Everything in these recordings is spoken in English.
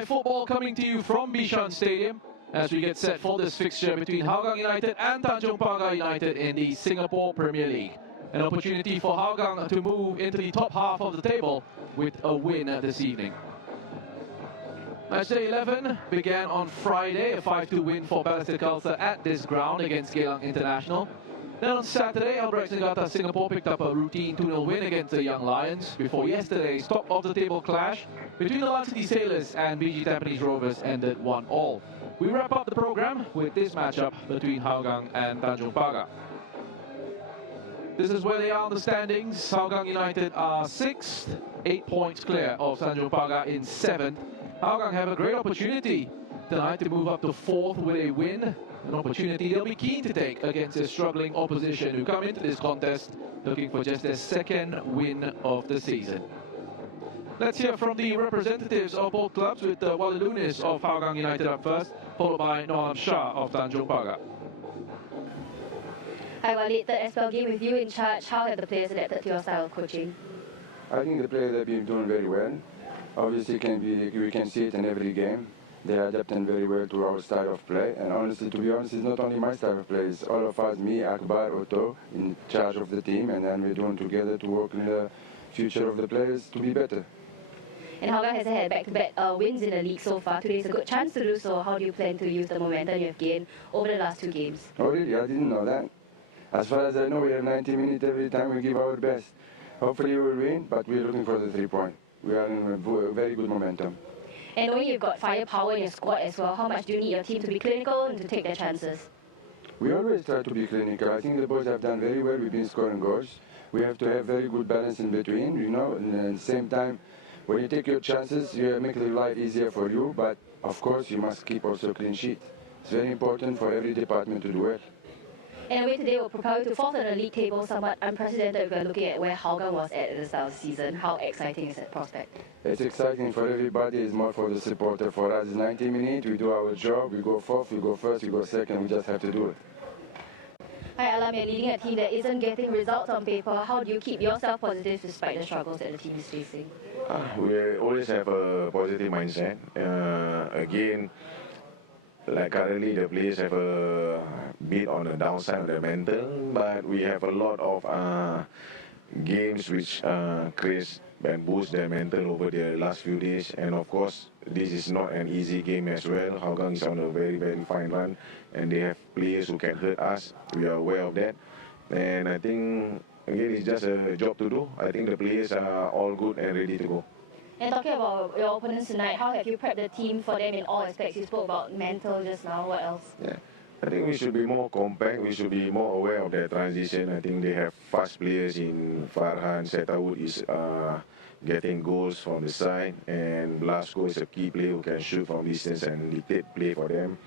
Night Football coming to you from Bishan Stadium as we get set for this fixture between Hougang United and Tanjong Pagar United in the Singapore Premier League. An opportunity for Hougang to move into the top half of the table with a win this evening. Matchday 11 began on Friday, a 5-2 win for Balestier Khalsa at this ground against Geylang International. Then on Saturday, Albrecht Negata Singapore picked up a routine 2-0 win against the Young Lions before yesterday's top-of-the-table clash between the London City Sailors and BG Tampines Rovers ended 1-1. We wrap up the program with this matchup between Hougang and Tanjong Pagar. This is where they are on the standings. Hougang United are 6th, 8 points clear of Tanjong Pagar in 7th. Hougang have a great opportunity tonight to move up to 4th with a win. An opportunity they'll be keen to take against a struggling opposition who come into this contest looking for just their 2nd win of the season. Let's hear from the representatives of both clubs with Wally Lunis of Hougang United up first, followed by Noam Shah of Tanjong Pagar. Hi Wally, third SPL game with you in charge. How have the players adapted to your style of coaching? I think the players have been doing very well. Obviously, we can see it in every game. They are adapting very well to our style of play. And honestly, to be honest, it's not only my style of play. It's all of us, me, Akbar, Otto, in charge of the team. And then we're doing together to work in the future of the players to be better. And Hougang has had back-to-back wins in the league so far. Today is a good chance to do so. How do you plan to use the momentum you have gained over the last 2 games? Oh, really? I didn't know that. As far as I know, we have 90 minutes every time we give our best. Hopefully we will win, but we're looking for the 3-point. We are in a very good momentum. And knowing you've got firepower in your squad as well, how much do you need your team to be clinical and to take their chances? We always try to be clinical. I think the boys have done very well. We've been scoring goals. We have to have very good balance in between, you know, and at the same time, when you take your chances, you make the life easier for you, but of course you must keep also a clean sheet. It's very important for every department to do well. In a way, today will propel you to 4th on the league table, somewhat unprecedented if we're looking at where Hougang was at the start of the season. How exciting is that prospect? It's exciting for everybody. It's more for the supporter. For us, it's 90 minutes. We do our job. We go 4th, we go 1st, we go 2nd. We just have to do it. Hi Alam, you're leading a team that isn't getting results on paper. How do you keep yourself positive despite the struggles that the team is facing? We always have a positive mindset. Again, like currently the players have a bit on the downside of the mental, but we have a lot of games which create and boost their mental over the last few days. And of course, this is not an easy game as well. Hougang is on a very, very fine run, and they have players who can hurt us. We are aware of that. And I think, again, it's just a job to do. I think the players are all good and ready to go. And talking about your opponents tonight, how have you prepped the team for them in all aspects? You spoke about mental just now, what else? Yeah, I think we should be more compact, we should be more aware of their transition. I think they have fast players in Farhan. Setawood is getting goals from the side, and Blasco is a key player who can shoot from distance and dictate play for them.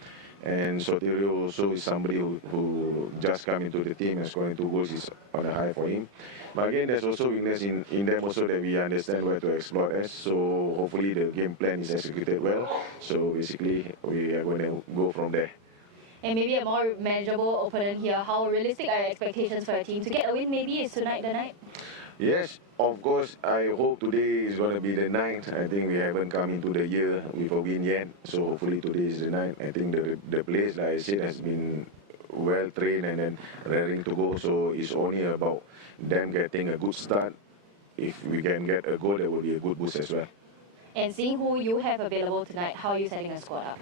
And Sotirio also is somebody who just come into the team and scoring 2 goals is on a high for him. But again, there's also weakness in them also that we understand where to exploit as. So hopefully the game plan is executed well. So basically we are going to go from there. And maybe a more manageable opponent here. How realistic are your expectations for your team? To get a win maybe is tonight the night? Yes, of course, I hope today is going to be the night. I think we haven't come into the year with a win yet, so hopefully today is the night. I think the players, like I said, has been well trained and then raring to go, so it's only about them getting a good start. If we can get a goal, that will be a good boost as well. And seeing who you have available tonight, how are you setting a squad up?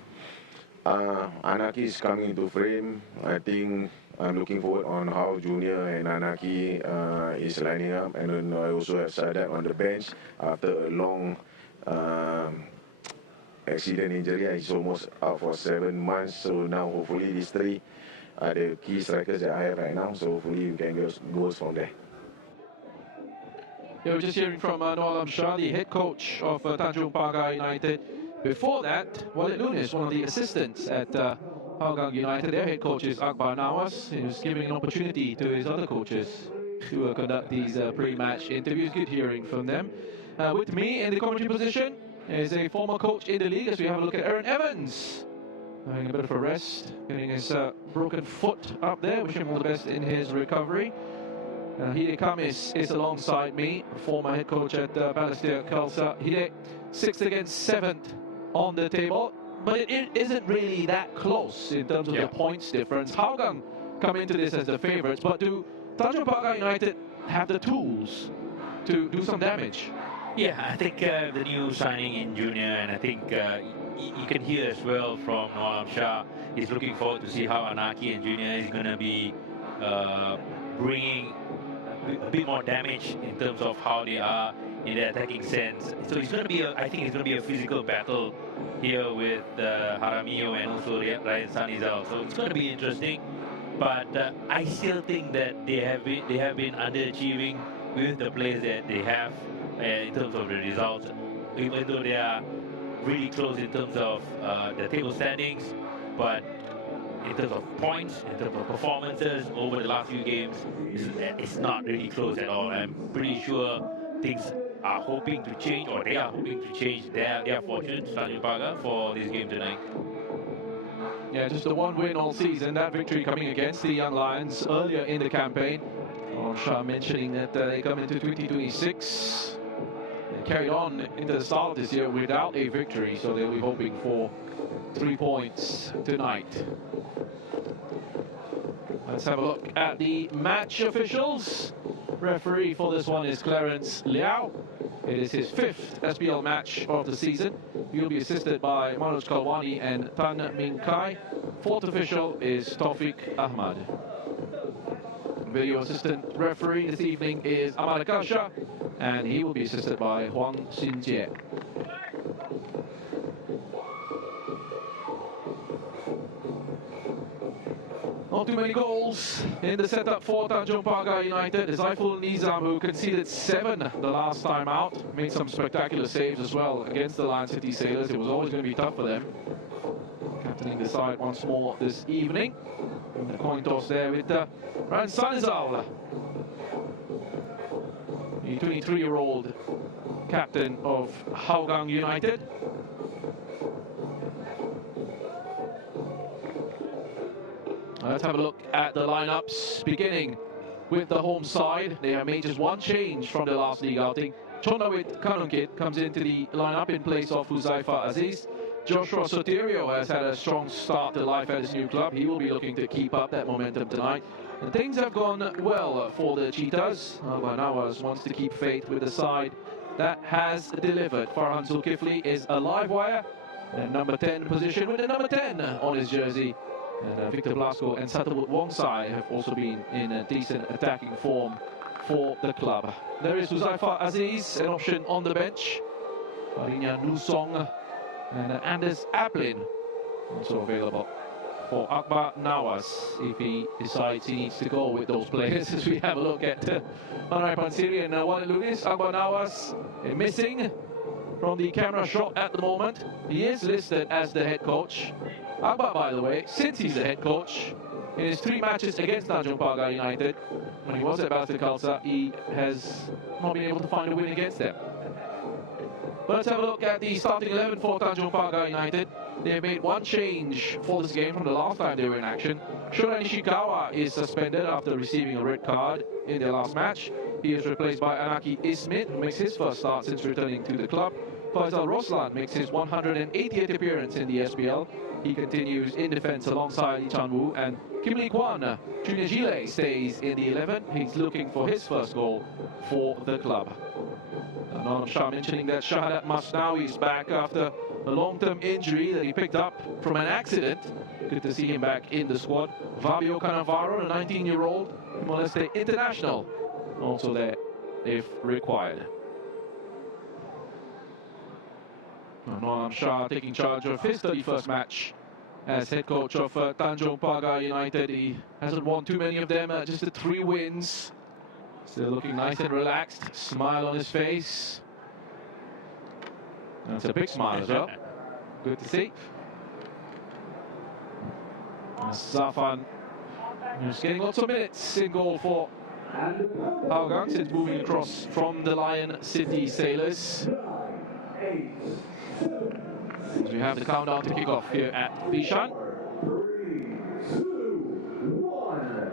Anaki is coming into frame. I think I'm looking forward on how Junior and Anaki is lining up, and then I also have Sadat on the bench after a long accident injury. He's almost out for 7 months, so now hopefully these 3 are the key strikers that I have right now, so hopefully we can get goals from there. Yeah, we're just hearing from Noam Shah, the head coach of Tanjong Pagar United. Before that, Wally Lunis, one of the assistants at Hougang United. Their head coach is Akbar Nawas. He was giving an opportunity to his other coaches to conduct these pre-match interviews. Good hearing from them. With me in the commentary position is a former coach in the league as we have a look at Aaron Evans. Having a bit of a rest, getting his broken foot up there. Wish him all the best in his recovery. Hide Kamis is alongside me, former head coach at Balestier Khalsa. Hide, 6th against 7th on the table, but it isn't really that close in terms of the points difference. Hougang come into this as the favourites, but do Tanjong Pagar United have the tools to do some damage? Yeah, I think the new signing in junior, and I think you can hear as well from Noam Shah, he's looking forward to see how Anaki and junior is going to be bringing a bit more damage in terms of how they are in the attacking sense. So it's going to be, I think it's going to be a physical battle here with Haramio and also Ryan Sanizal. So it's going to be interesting. But I still think that they have been underachieving with the players that they have in terms of the results, even though they are really close in terms of the table standings. But in terms of points, in terms of performances over the last few games, it's not really close at all. I'm pretty sure things are hoping to change, or they are hoping to change their fortunes, Tanjong Pagar, for this game tonight. Yeah, just the one win all season. That victory coming against the Young Lions earlier in the campaign. Shah mentioning that they come into 2026 and carried on into the start of this year without a victory, so they'll be hoping for 3 points tonight. Let's have a look at the match officials. Referee for this one is Clarence Liao. It is his 5th SPL match of the season. He'll be assisted by Manoj Kalwani and Tan Ming Kai. 4th official is Taufik Ahmad. Video assistant referee this evening is Ahmad Akasha, and he will be assisted by Huang Xinjie. Not too many goals in the setup for Tanjong Pagar United. Zaiful Nizam, who conceded 7 the last time out, made some spectacular saves as well against the Lion City Sailors. It was always going to be tough for them. Captaining the side once more this evening. And the coin toss there with Ryan Sanizal, the 23-year-old captain of Hougang United. Let's have a look at the lineups, beginning with the home side. They have made just one change from the last league outing. Chondawit Kanunkit comes into the lineup in place of Huzaifa Aziz. Joshua Soterio has had a strong start to life at his new club. He will be looking to keep up that momentum tonight. And things have gone well for the Cheetahs. Nawaz wants to keep faith with the side that has delivered. Farhan Zulkifli is a live wire, and number 10 position with the number 10 on his jersey. And Victor Blasco and Satawut Wongsai have also been in a decent attacking form for the club. There is Huzaifa Aziz, an option on the bench. Farinya Nusong and Anders Aplin also available for Akbar Nawaz if he decides he needs to go with those players. As we have a look at Manrai Pansiri and Wale Lunis. Akbar Nawaz missing from the camera shot at the moment. He is listed as the head coach. Akbar, by the way, since he's the head coach, in his 3 matches against Tanjong Pagar United, when he was at Balestier Khalsa, he has not been able to find a win against them. But let's have a look at the starting 11 for Tanjong Pagar United. They have made one change for this game from the last time they were in action. Shoran Ishikawa is suspended after receiving a red card in their last match. He is replaced by Anaki Ismit, who makes his first start since returning to the club. Faisal Roslan makes his 180th appearance in the SPL. He continues in defense alongside Lee Chan-woo, and Kim Lee Kwan, Junior Gile, stays in the 11. He's looking for his first goal for the club. Noam Shah mentioning that Shahadat Masnawi is back after a long-term injury that he picked up from an accident. Good to see him back in the squad. Fabio Cannavaro, the 19-year-old Timor-Leste international, also there if required. Noam Shah taking charge of his 31st match as head coach of Tanjong Pagar United. He hasn't won too many of them, just the 3 wins. Still looking nice and relaxed, smile on his face. That's a big smile as well. Good to see. Zafan is getting lots of minutes in goal for Hougang since moving across from the Lion City Sailors. As we have the countdown to kick off here at Bishan. 3, 2, 1.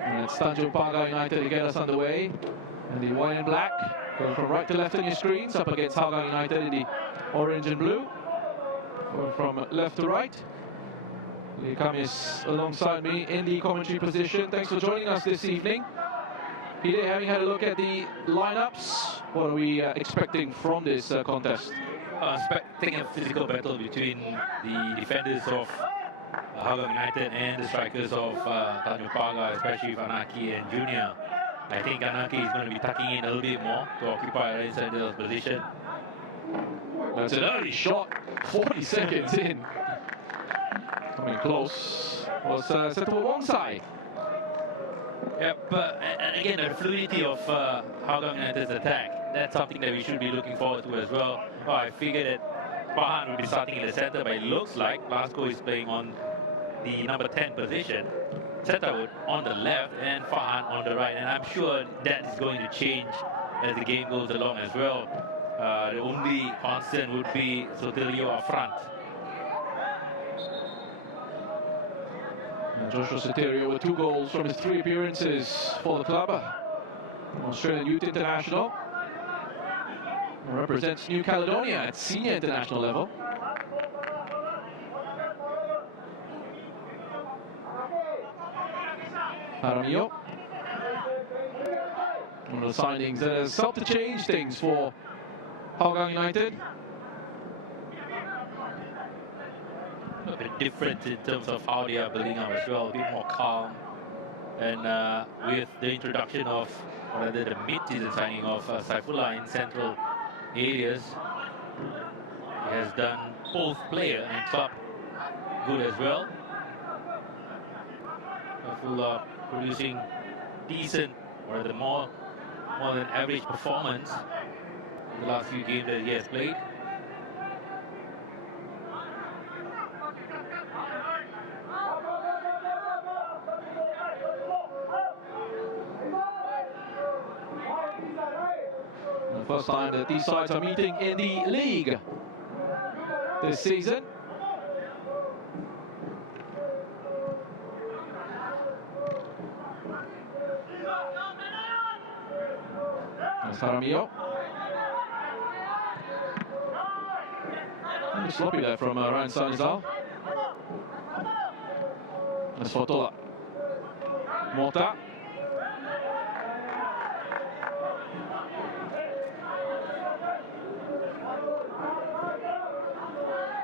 And it's Tanjong Pagar United to get us underway. And the white and black Going from right to left on your screens, up against Hougang United in the orange and blue. Going from left to right. Lee Kam is alongside me in the commentary position. Thanks for joining us this evening. Peter, having had a look at the lineups, what are we expecting from this contest? Expecting a physical battle between the defenders of Hougang United and the strikers of Tanjong Pagar, especially with Anaki and Junior. I think Anaki is going to be tucking in a little bit more to occupy right inside the position. That's an early shot, 40 seconds in. Coming close was set to the wrong side. Yep, and again, the fluidity of Hougang United's attack, that's something that we should be looking forward to as well. I figured that Farhan will be starting in the center, but it looks like Glasgow is playing on the number 10 position. Setawood on the left and Farhan on the right, and I'm sure that is going to change as the game goes along as well. The only constant would be Sotilio up front. And Joshua Sotilio with 2 goals from his 3 appearances for the club. Australian Youth International. Represents New Caledonia at senior international level. Jaramillo. One of the signings that has helped to change things for Hougang United. A bit different in terms of how they are building up as well, a bit more calm. And with the introduction of, or rather the mid-season signing of Saifullah in central areas, he has done both player and club good as well. Saifullah producing decent, or rather more than average performance in the last few games that he has played. The first time that these sides are meeting in the league this season. That's Jaramillo. Sloppy there from Ryan Sanizal. That's Fotola. Mota.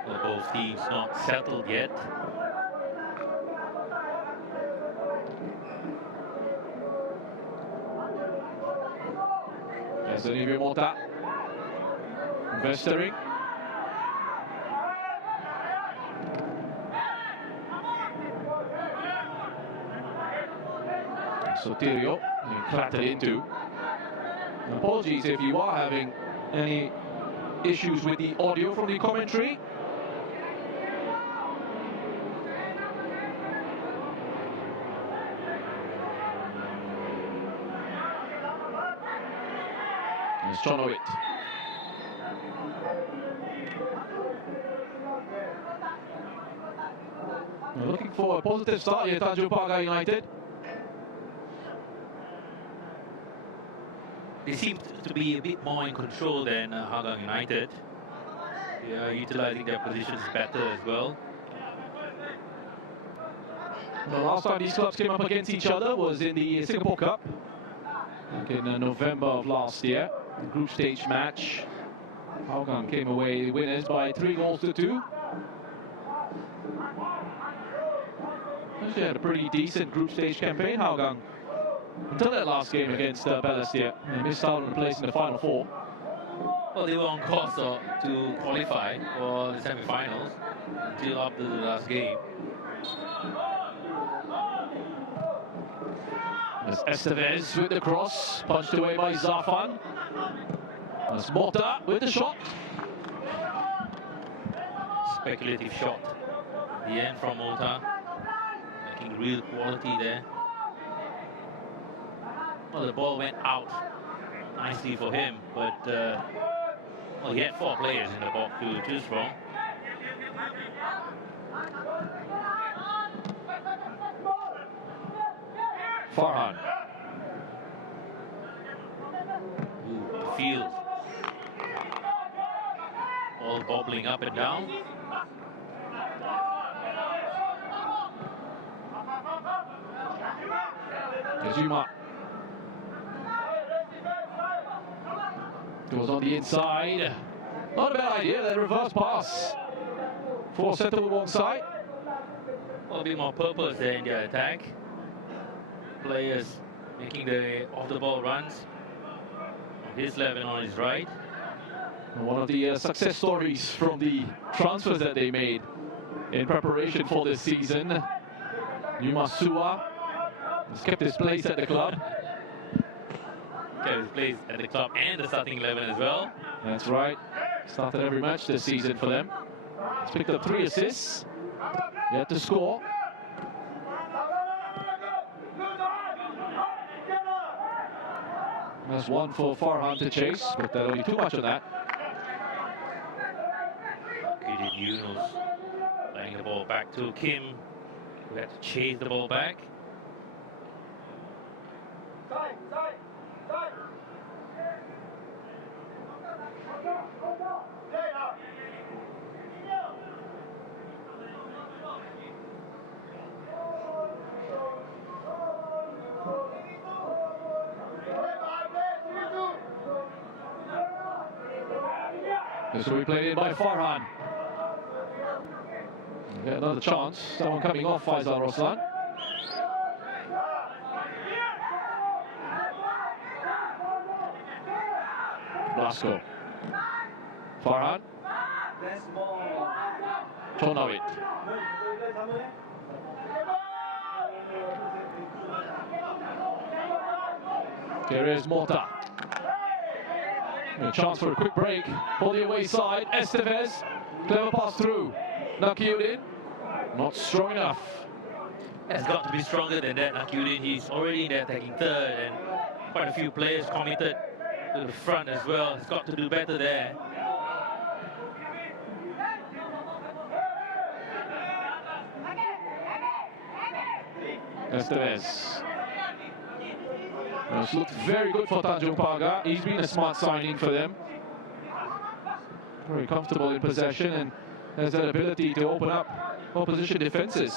Well, both teams not settled yet. There's Olivier Mota. Vestering. Sotilio, he clattered into. Apologies if you are having any issues with the audio from the commentary. It's Chonowit. Looking for a positive start here, Tanjong Pagar United. They seem to be a bit more in control than Hougang United. They are utilizing their positions better as well. The last time these clubs came up against each other was in the Singapore Cup in November of last year. The group stage match. Hougang came away winners by 3-2. Actually had a pretty decent group stage campaign, Hougang, until that last game against Balestier. They missed out on a place in the final 4. Well, they were on course to qualify for the semi-finals until after the last game. That's Estevez with the cross, punched away by Zafan. That's Mota with the shot. Speculative shot. The end from Mota. Making real quality there. Well, the ball went out nicely for him, but well, he had 4 players in the box to choose from. Farhan. the field. All bobbling up and down. Zuma goes on the inside. Not a bad idea, that reverse pass for centre with one side. A bit more purpose there in their attack. Players making the off-the-ball runs on his left and on his right. One of the success stories from the transfers that they made in preparation for this season. Yumasua has kept his place at the club. Kept his place at the club and the starting 11 as well. That's right. Started every match this season for them. He's picked up 3 assists. Yet to score. That's one for Farhan to chase, but that'll be too much of that. Kidid Yunus playing the ball back to Kim, who had to chase the ball back. This will be played in by Farhan. Get another chance. Someone coming off Faisal Roslan. Blasco. Farhan. Tonawit. Here is Mota. A chance for a quick break. For the away side, Estevez. Clever pass through. Nakiuddin. Not strong enough. Has got to be stronger than that, Nakiuddin. He's already in the attacking third, and quite a few players committed to the front as well. He's got to do better there. Estevez. It's looked very good for Tanjong Pagar. He's been a smart signing for them. Very comfortable in possession and has that ability to open up opposition defenses.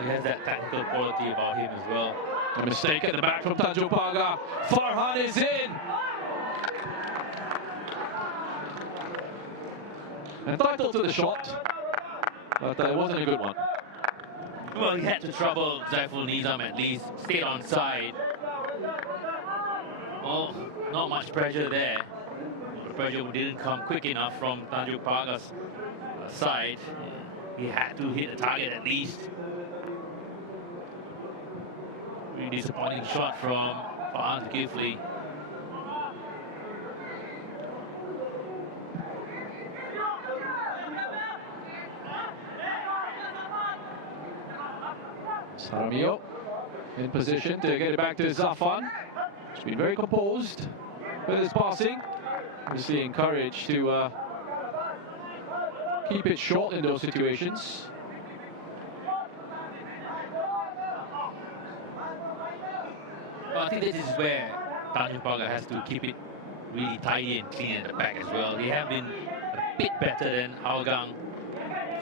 He has that tactical quality about him as well. A mistake at the back from Tanjong Pagar. Farhan is in. Entitled to the shot, but it wasn't a good one. Well, he had to trouble Zaiful Nizam at least. Stayed on side. Well, not much pressure there. The pressure didn't come quick enough from Tanjong Pagar's side. He had to hit the target at least. Really disappointing shot from Farhan Zulkifli. Saramio in position to get it back to Zafan. He's been very composed with his passing. Obviously encouraged to keep it short in those situations. Well, I think this is where Tanjong Pagar has to keep it really tidy and clean at the back as well. They have been a bit better than Hougang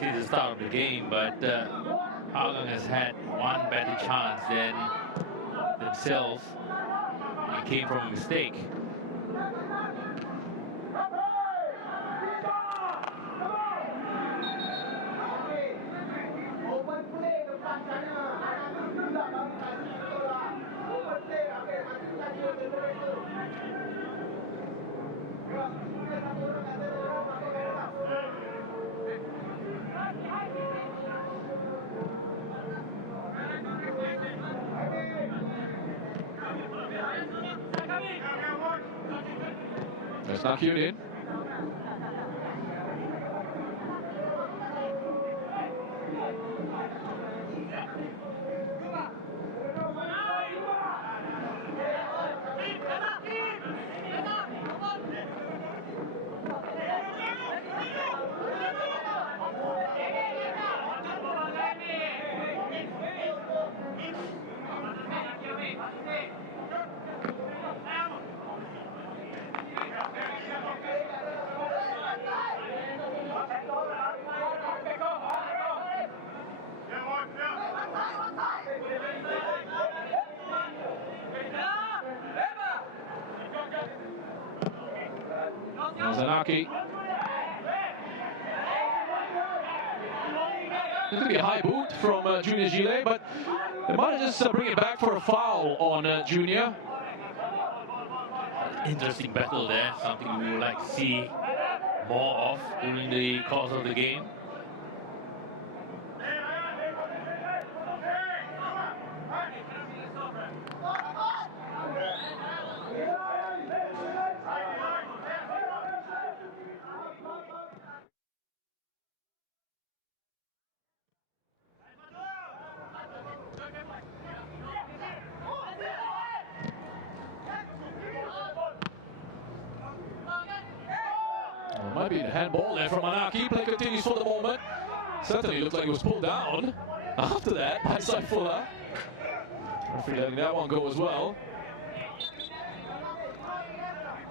since the start of the game, but Hougang has had one better chance than themselves. It came from a mistake. There's Nakiuddin. Manaki. It's going to be a high boot from Junior Gile, but they might just bring it back for a foul on Junior. Interesting battle there, something we would like to see more of during the course of the game. Might be a handball there from Manaki. Play continues for the moment. Certainly looked like it was pulled down after that by Saifullah. Referee letting that one go as well.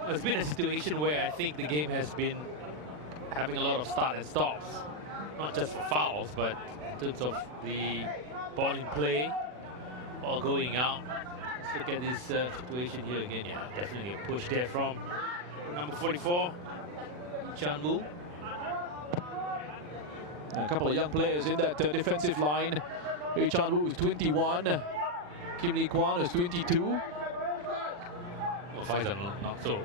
There's been a situation where I think the game has been having a lot of start and stops. Not just for fouls, but in terms of the ball in play, ball going out. Let's look at this situation here again. Yeah, definitely a push there from number 44. Chan Woo. A couple of young players in that defensive line. Chan Woo is 21. Kim Lee Kwan is 22. Well, Faisal not so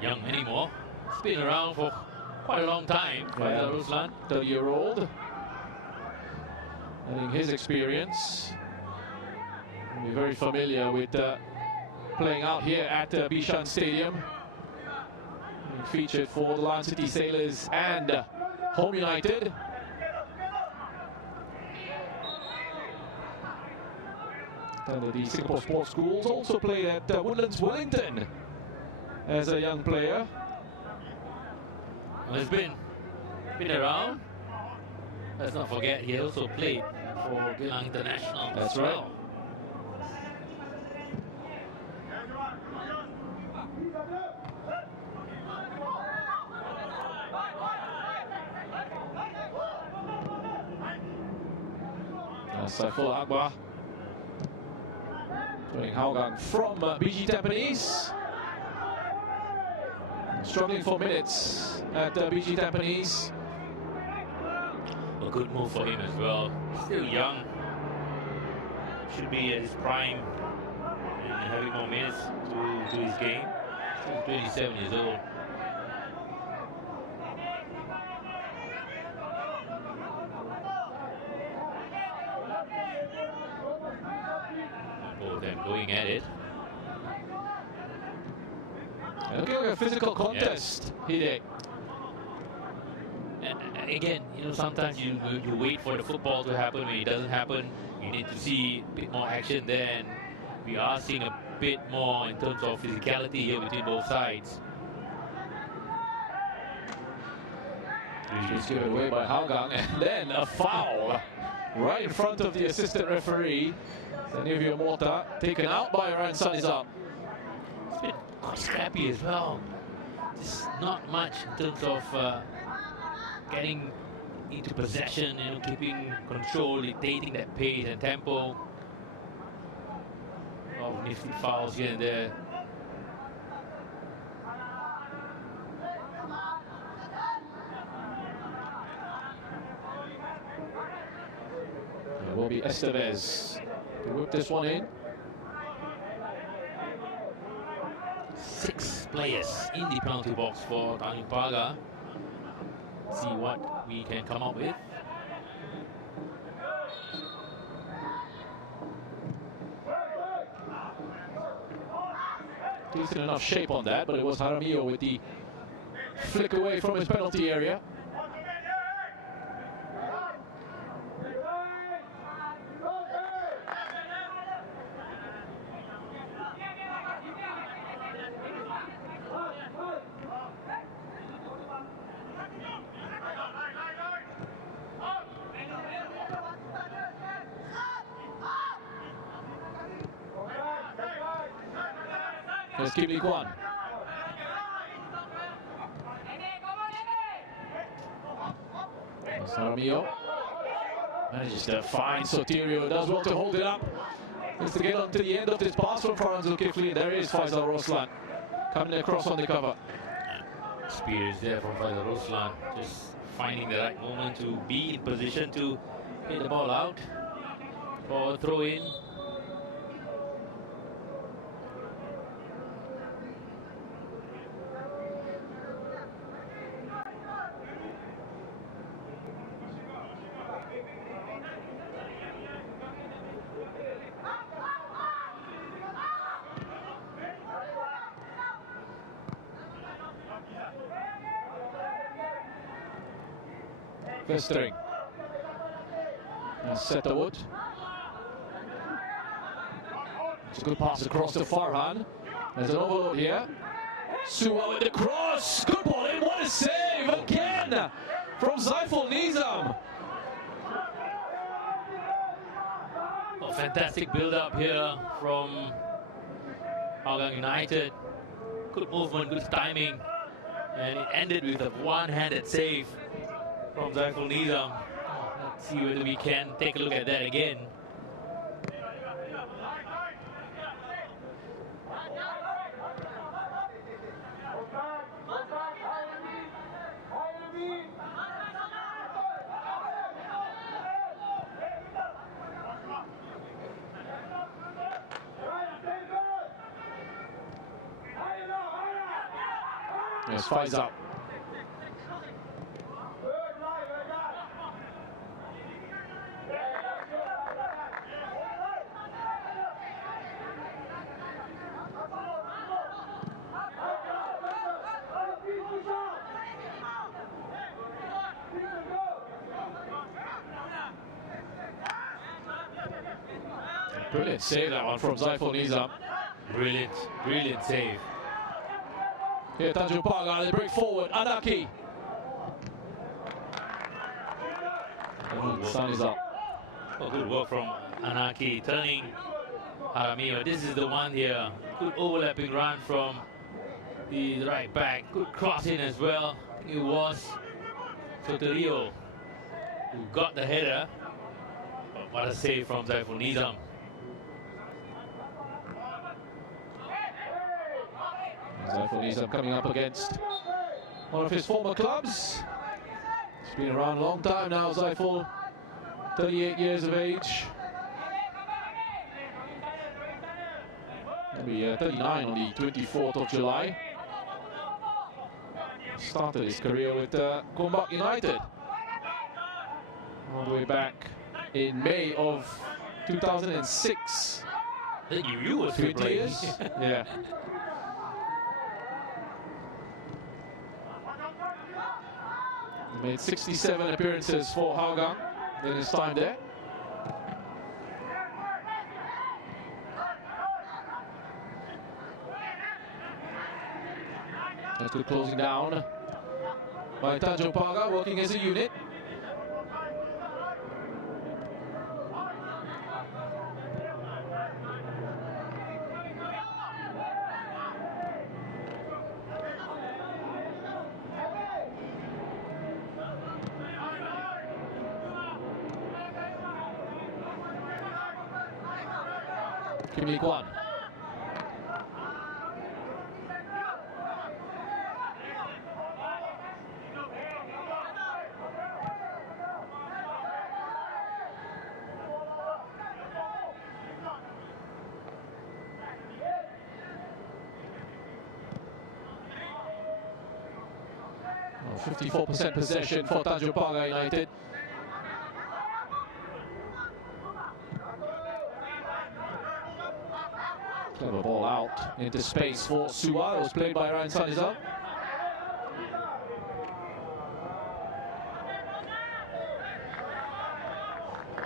young anymore. He's been around for quite a long time. Faisal Ruslan, 30-year-old. I think his experience will be very familiar with playing out here at Bishan Stadium. Featured for the Lion City Sailors and Home United. And the Singapore Sports Schools also played at Woodlands Wellington as a young player. Well, he's been around. Let's not forget he also played for Geylang International. That's right. Saifullah Akbar joining Hougang from BG Tampines. Struggling for minutes at BG Tampines. A good move for him as well. Still young. Should be at his prime and having more minutes to his game. Still 27 years old. Both them going at it. Looking like a physical contest, Hide. Again, you know, sometimes you wait for the football to happen. When it doesn't happen, you need to see a bit more action there. And we are seeing a bit more in terms of physicality here between both sides. It's given away by Hougang, and then a foul right in front of the assistant referee. Zanivio Mota taken out by Ryan Sunizab. It's been quite scrappy as well. Just not much in terms of getting into possession, you know, keeping control, dictating that pace and tempo. A lot of nifty fouls here and there. It will be Estevez to whip this one in. 6 players in the penalty box for Tanjong Pagar. See what we can come up with. Decent enough shape on that, but it was Jaramillo with the flick away from his penalty area. Here's Kim Lee Kwan. Jaramillo manages to find Sotirio, does well to hold it up. Needs to get on to the end of this pass from Faran Zulkifli. There is Faisal Roslan coming across on the cover. Experience there from Father Ruslan, just finding the right moment to be in position to hit the ball out for a throw in. Vestering. Setterwood. It's a good pass across to Farhan. There's an overload here. Suwa with the cross. Good ball in. What a save again from Zaiful Nizam. A fantastic build-up here from Hougang United. Good movement, good timing, and it ended with a one-handed save from Zaiful Nizam. Let's see whether we can take a look at that again. Yes, Faisal. Brilliant save that one from Zaiful Nizam. Brilliant, brilliant save. Here, Tanjong Pagar, they break forward. Anaki. Sun is up. Oh, good work from Anaki, turning Harami. But this is the one here. Good overlapping run from the right back. Good cross in as well. I think it was Soterio who got the header. But what a save from Zaiful Nizam. Zaiful Nizam coming up against one of his former clubs. He's been around a long time now, Zaiful. 38 years of age. He'll be 39 on the 24th of July. Started his career with Gombak United. All the way back in May of 2006. I think you were 20 years. Yeah. He made 67 appearances for Hougang in his time there. That's good closing down by Tanjong Pagar, working as a unit. Kim Lee Kwan. Oh, 54% possession for Tanjong Pagar United. Clever ball out into space for Suwa. It was played by Ryan Sanizal.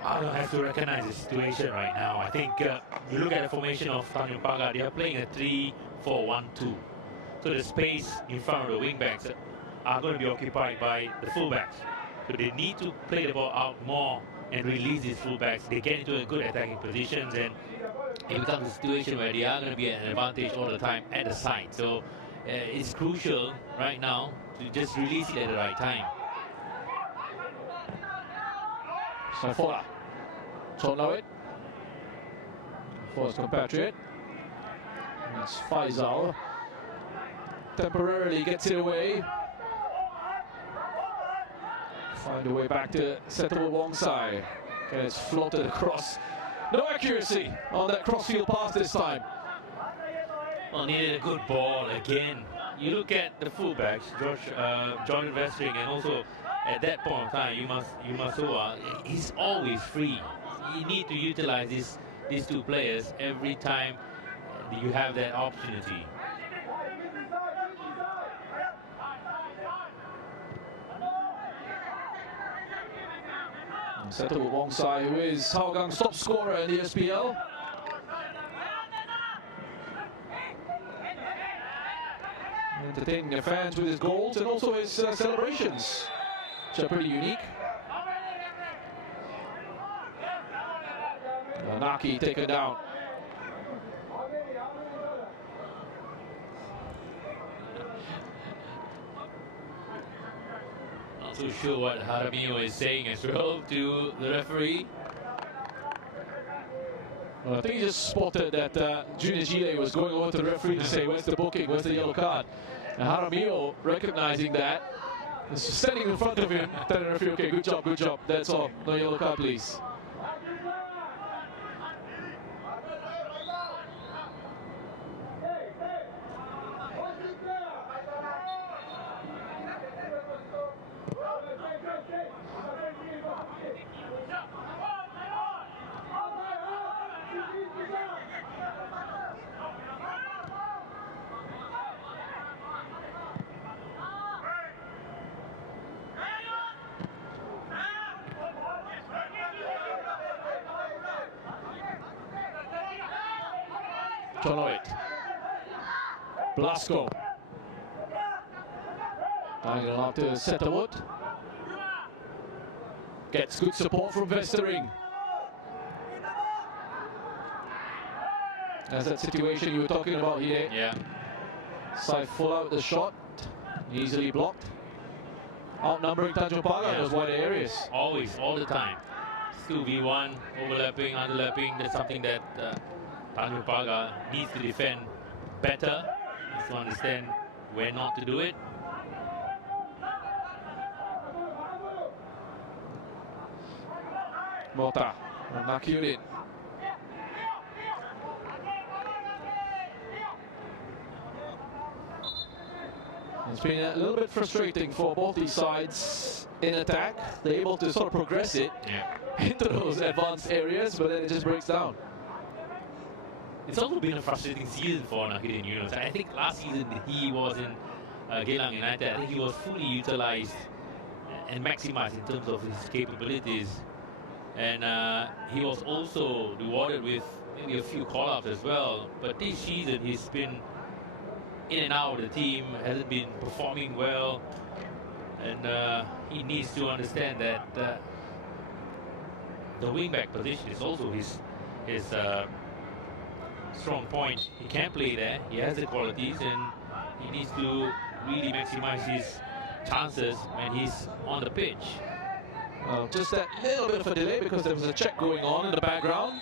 I don't have to recognize the situation right now. I think you look at the formation of Tanjong Pagar, they are playing a 3-4-1-2. So the space in front of the wing backs are going to be occupied by the fullbacks. So they need to play the ball out more and release these fullbacks. They get into a good attacking positions, and it becomes a situation where they are going to be at an advantage all the time at the side. So it's crucial right now to just release it at the right time. Saifola. Chonawit. For his compatriot. That's Faisal. temporarily gets it away. Find a way back to Settle Wongsai. And it's floated across. No accuracy on that crossfield pass this time. Well, needed a good ball again. You look at the fullbacks, Jordan Vestring, and also at that point of time, Yumasawa, he's always free. You need to utilize these two players every time you have that opportunity. Settle Wongsai, who is Hougang top scorer in the SPL. Entertaining their fans with his goals and also his celebrations, which are pretty unique. Naki taken down. Not so sure what Haramio is saying as well to the referee. Well, I think he just spotted that Junior Gile was going over to the referee to say, where's the booking, where's the yellow card? And Haramio, recognizing that, is standing in front of him, telling the referee, okay, good job, that's all, no yellow card, please. Toloit. Blasco. Tying it up to Setterwood. Gets good support from Vestering. That's that situation you were talking about here. Yeah. Side full out the shot. Easily blocked. Outnumbering Tanjong Pagar in those wider areas. Always, all the time. 2v1, overlapping, underlapping. That's something that Tanjong Pagar needs to defend better. Needs to understand where not to do it. Mota. Nakyurin. It's been a little bit frustrating for both these sides in attack. They're able to sort of progress it into those advanced areas, but then it just breaks down. It's also been a frustrating season for Nakirin Yunus. I think last season he was in Geylang United. I think he was fully utilized and maximized in terms of his capabilities. And he was also rewarded with maybe a few call-ups as well. But this season he's been in and out of the team, hasn't been performing well. And he needs to understand that the wing-back position is also his strong point. He can play there, he has the qualities, and he needs to really maximize his chances when he's on the pitch. Well, just that little bit of a delay because there was a check going on in the background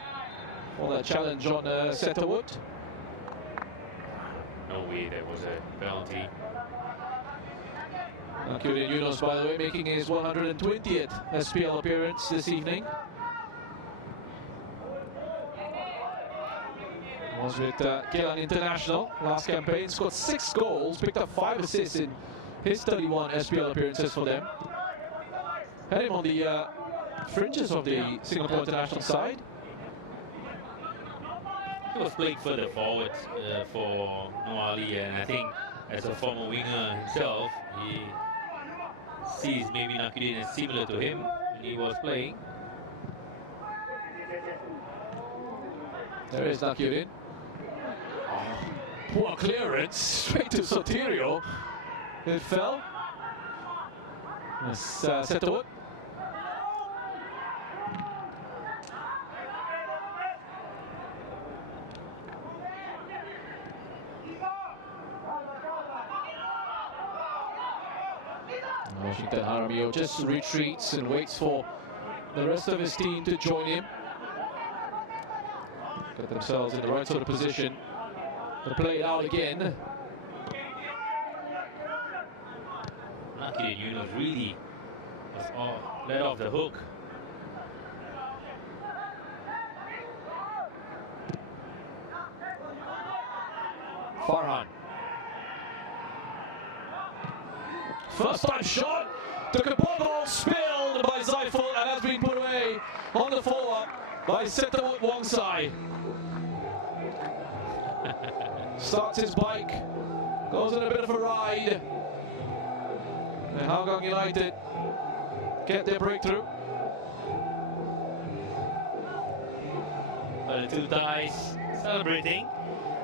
for that challenge on Setterwood. No way there was a penalty. Nakyurin Yunus, by the way, making his 120th SPL appearance this evening. Was with Geylang International last campaign, scored 6 goals, picked up 5 assists in his 31 SPL appearances for them. Had him on the fringes of the Singapore international side. He was playing further forward for Noali, and I think as a former winger himself, he sees maybe Nakirin as similar to him when he was playing. There is Nakyurin. Poor clearance, straight to Sotirio. It fell. Setterwood. Washington Haramio just retreats and waits for the rest of his team to join him. Get themselves in the right sort of position to play it out again. Rashid Yunus really was let off the hook. Farhan. First time shot. Took a ball spilled by Zaiful and has been put away on the follow-up by Setawut Wongsai. Starts his bike, goes on a bit of a ride. And Hougang United get their breakthrough. The two guys celebrating,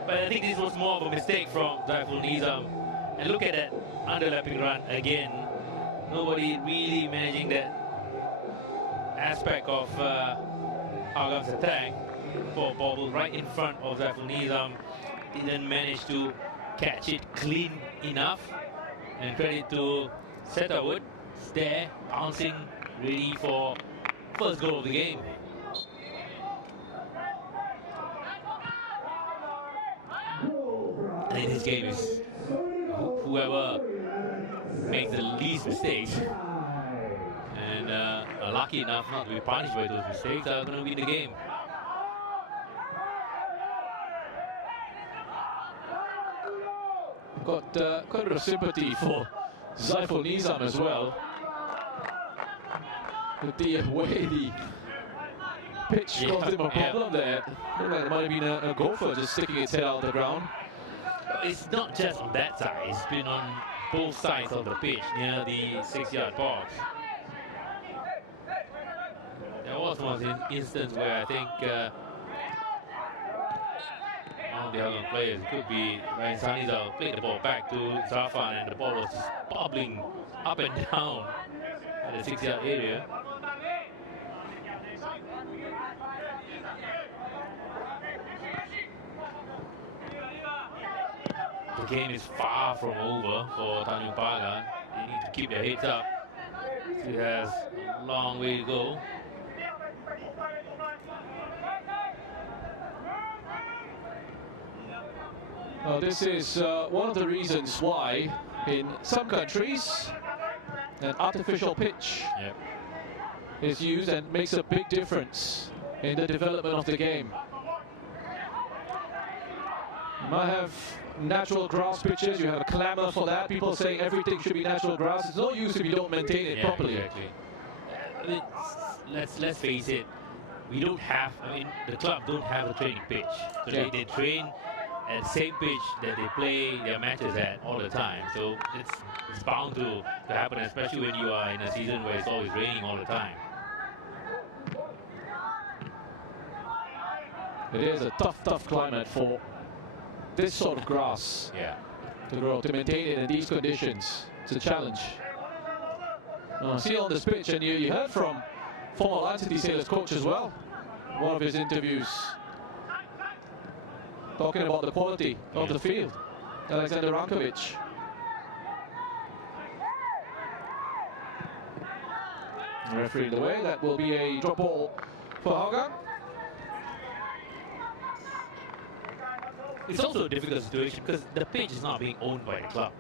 but I think this was more of a mistake from Zaiful Nizam. And look at that underlapping run again. Nobody really managing that aspect of Hougang's attack. Ball right in front of Zaiful Nizam. Didn't manage to catch it clean enough. And credit to Setawut, there, bouncing, ready for first goal of the game. I think this game is whoever makes the least mistakes and are lucky enough not to be punished by those mistakes are going to win the game. Got quite a bit of sympathy for Zaiful Nizam as well. With the way the pitch caused him a problem there. Looked like it might have been a gopher just sticking its head out of the ground. It's not just on that side, it's been on both sides of the pitch near the 6-yard box. There was one instance where I think one of the other players, could be Ryan Sanizal, played the ball back to Zafan and the ball was just bobbling up and down at the 6-yard area. The game is far from over for Tanjong Pagar. They need to keep their heads up. Still has a long way to go. This is one of the reasons why in some countries an artificial pitch is used and makes a big difference in the development of the game. You might have natural grass pitches, you have a clamor for that, people saying everything should be natural grass. It's no use if you don't maintain it properly. Exactly. I mean, let's face it, we don't have, the club don't have a training pitch. So they train at the same pitch that they play their matches at all the time. So it's bound to happen, especially when you are in a season where it's always raining all the time. It is a tough climate for this sort of grass to grow, to maintain it in these conditions. It's a challenge. See on this pitch, and you heard from former Land City Sailors coach as well, one of his interviews, talking about the quality of the field. Alexander Rankovic. Referee the way, that will be a drop ball for Hougang. It's also a difficult situation because the pitch is not being owned by the club.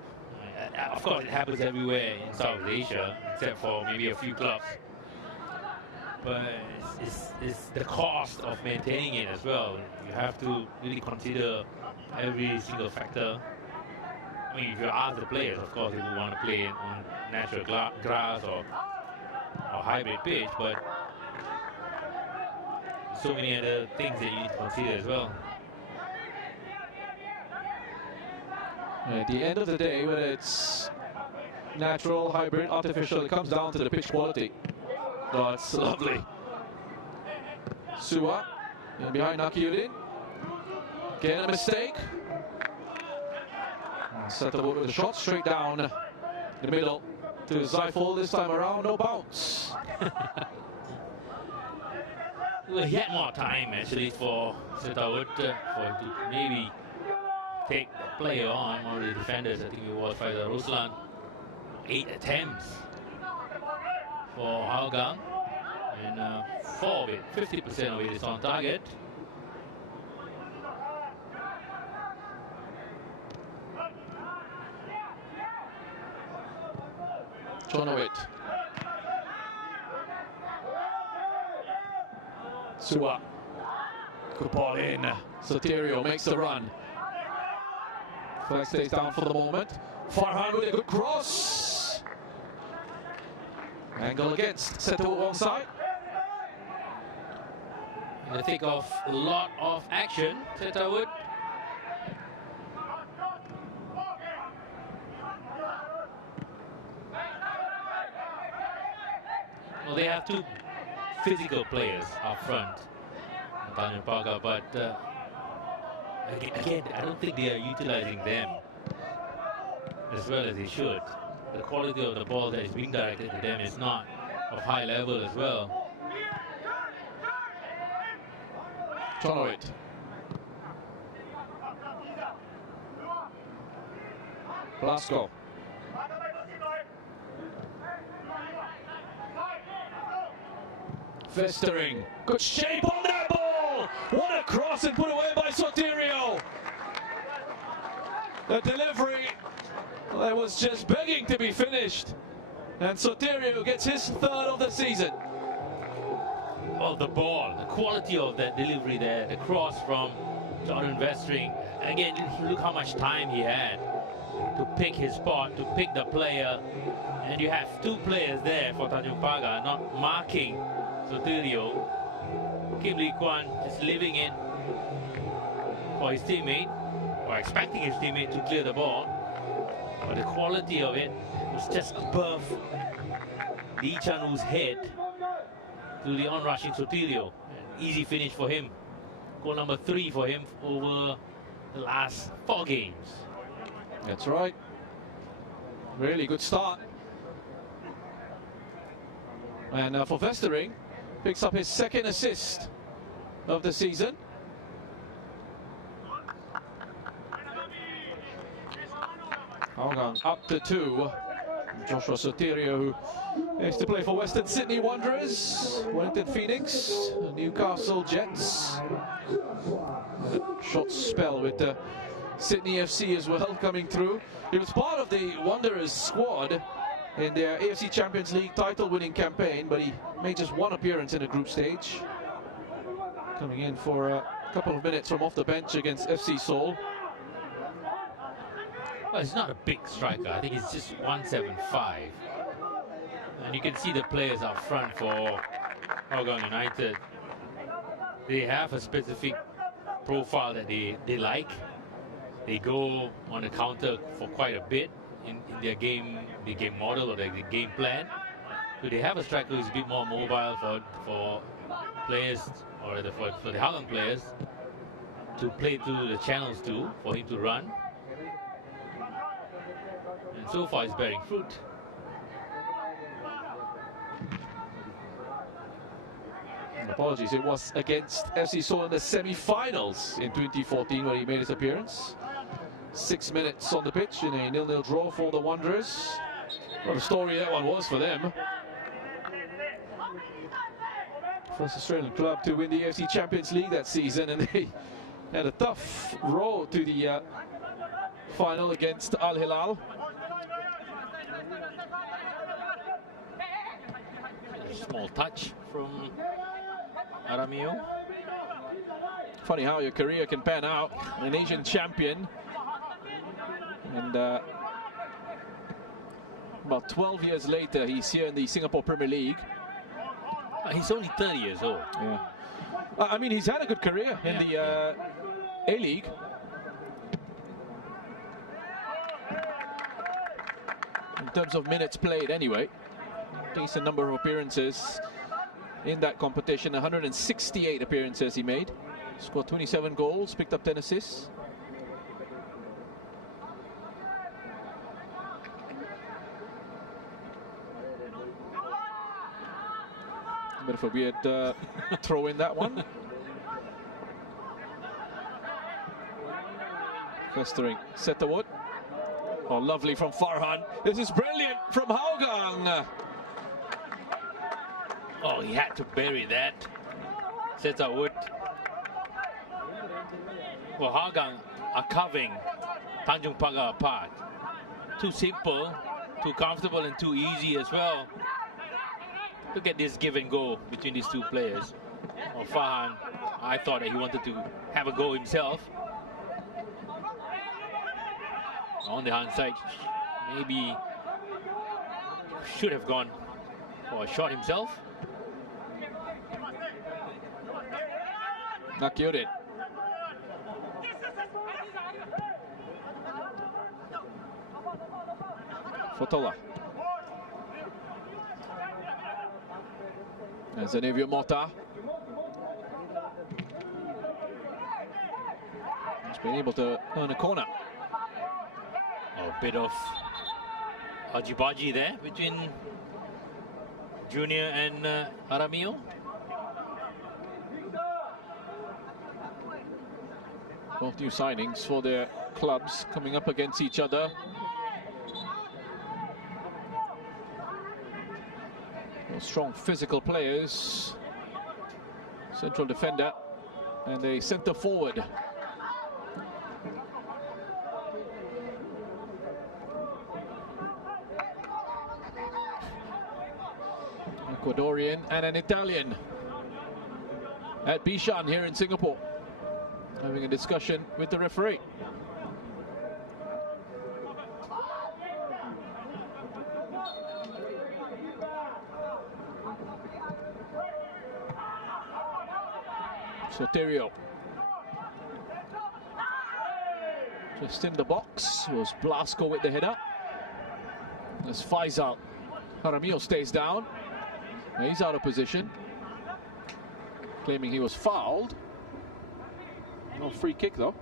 Of course, it happens everywhere in South Asia, except for maybe a few clubs. But it's the cost of maintaining it as well. You have to really consider every single factor. I mean, if you ask the players, of course, they would want to play it on natural grass or hybrid pitch, but so many other things that you need to consider as well. At the end of the day, whether it's natural, hybrid, artificial, it comes down to the pitch quality. Oh, it's lovely. Suwa, and behind Nakiuddin. Again a mistake. Setawut with a shot straight down the middle to Zaiful. This time around, no bounce. Well, he had more time actually for Setawut for him to maybe take the player on, one of the defenders. I think it was Faisal Ruslan. 8 attempts for Hougang, and 4 of it, 50% of it is on target. Chonowit. Sua. Good ball in. Soterio makes the run. Flag stays down for the moment. Farhan with a good cross. Angle against. Settle one side. In the thick of a lot of action, Setawut. Well, they have two physical players up front, Tanjong Pagar, but again, I don't think they are utilizing them as well as they should. The quality of the ball that is being directed to them is not of high level as well. Chonowit. Blasco. Festering. Good shape on that ball. What a cross and put away by Soterio. The delivery that was just begging to be finished. And Soterio gets his third of the season. Well, the ball, the quality of that delivery there, the cross from Jordan Vestring. Again, look how much time he had to pick his spot, to pick the player. And you have two players there for Tanjong Pagar not marking Soterio. Kim Lee Kwan just leaving it for his teammate, or expecting his teammate to clear the ball. But the quality of it was just above Lee Chanu's head to the onrushing Soterio. Easy finish for him. Goal number 3 for him over the last 4 games. That's right. Really good start. And for Vestering, picks up his second assist of the season. Hougang up to 2. Joshua Soterio, who used to play for Western Sydney Wanderers, Wellington Phoenix, Newcastle Jets. Short spell with Sydney FC as well coming through. He was part of the Wanderers squad in their AFC Champions League title-winning campaign, but he made just one appearance in the group stage. Coming in for a couple of minutes from off the bench against FC Seoul. Well, he's not a big striker. I think he's just 175. And you can see the players up front for Hougang United. They have a specific profile that they like. They go on the counter for quite a bit in their game, the game model or the game plan. So they have a striker who's a bit more mobile for players, or rather for the Hougang players to play through the channels too, for him to run. And so far, it's bearing fruit. Apologies, it was against FC Seoul in the semi-finals in 2014 where he made his appearance. 6 minutes on the pitch in a 0-0 draw for the Wanderers. What a story that one was for them. First Australian club to win the AFC Champions League that season, and they had a tough road to the final against Al Hilal. Small touch from Aramio. Funny how your career can pan out. An Asian champion. And about 12 years later, he's here in the Singapore Premier League. He's only 30 years old. Yeah. I mean, he's had a good career in the A-League. In terms of minutes played anyway. Decent number of appearances in that competition. 168 appearances he made. Scored 27 goals, picked up 10 assists. Bit of a weird throw in that one. Festering, Setawut. Oh, lovely from Farhan. This is brilliant from Hougang. Oh, he had to bury that. Setawut. Well, Hougang are carving Tanjong Pagar apart. Too simple. too comfortable and too easy as well. Look at this give and go between these two players. Well, Farhan, I thought that he wanted to have a go himself. On the hindsight, maybe should have gone for a shot himself. Nakyurin. Fotola. And Xavier Mota. He's been able to earn a corner. A bit of argy-bargy there between Junior and Aramio. Both new signings for their clubs coming up against each other. Well, strong physical players. Central defender and a centre forward. Ecuadorian and an Italian at Bishan here in Singapore, having a discussion with the referee. Soterio. Just in the box was Blasco with the header. As Faisal. Jaramillo stays down. He's out of position, claiming he was fouled. No free kick though.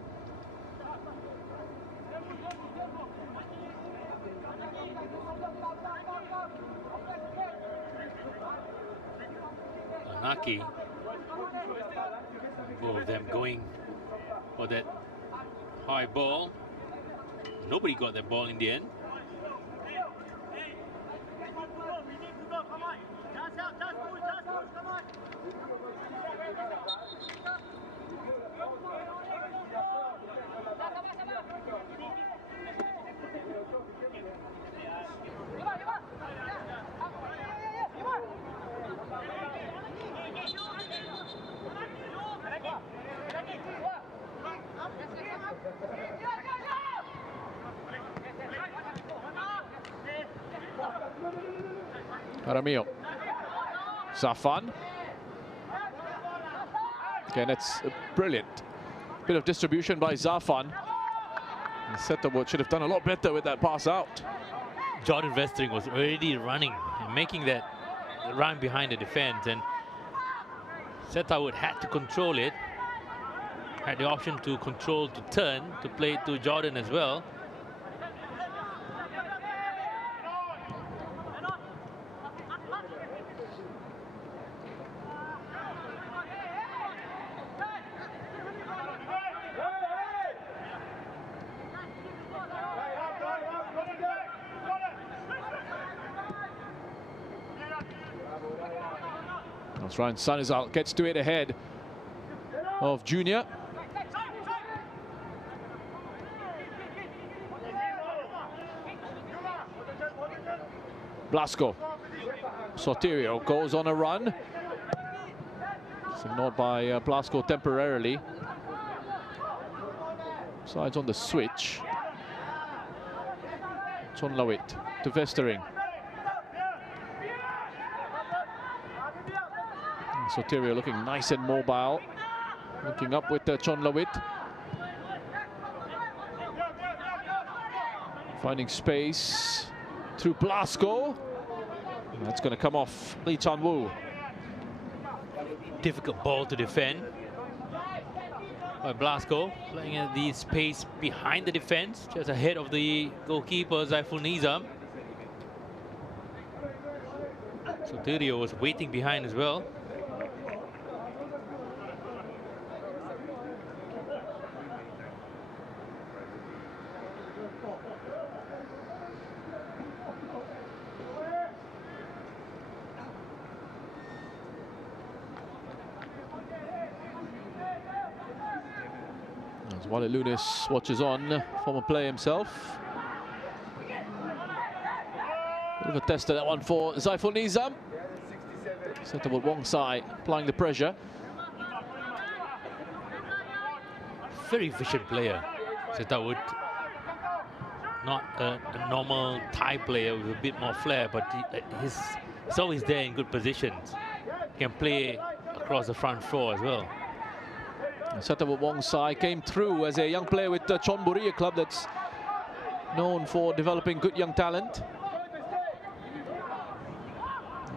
Anaki, both of them going for that high ball. Nobody got that ball in the end. Jaramillo. Zafan. Okay, that's a brilliant bit of distribution by Zafan. The centre-back should have done a lot better with that pass out. Jordan Vestring was already running and making that run behind the defense, and Seta had to control it. Had the option to control, to turn, to play it to Jordan as well. That's right, Sanizal gets to it ahead of Junior. Blasco. Soterio goes on a run. It's ignored by Blasco temporarily. Sides on the switch. Chonlawit to Vestering. Soterio looking nice and mobile. Looking up with Chonlawit. Finding space through Blasco. That's going to come off Lee Chan-woo. Difficult ball to defend by Blasco, playing at the space behind the defense, just ahead of the goalkeeper Zaiful Nizam. Soterio was waiting behind as well. Wale Lunis watches on, former player himself. of a tester, that one for Zaiful Nizam. Centre with Wong Sai applying the pressure. Very efficient player, Setawood. Not a normal Thai player with a bit more flair, but he's always there in good positions. Can play across the front four as well. Setawood Wong Sai came through as a young player with Chonburi, a club that's known for developing good young talent.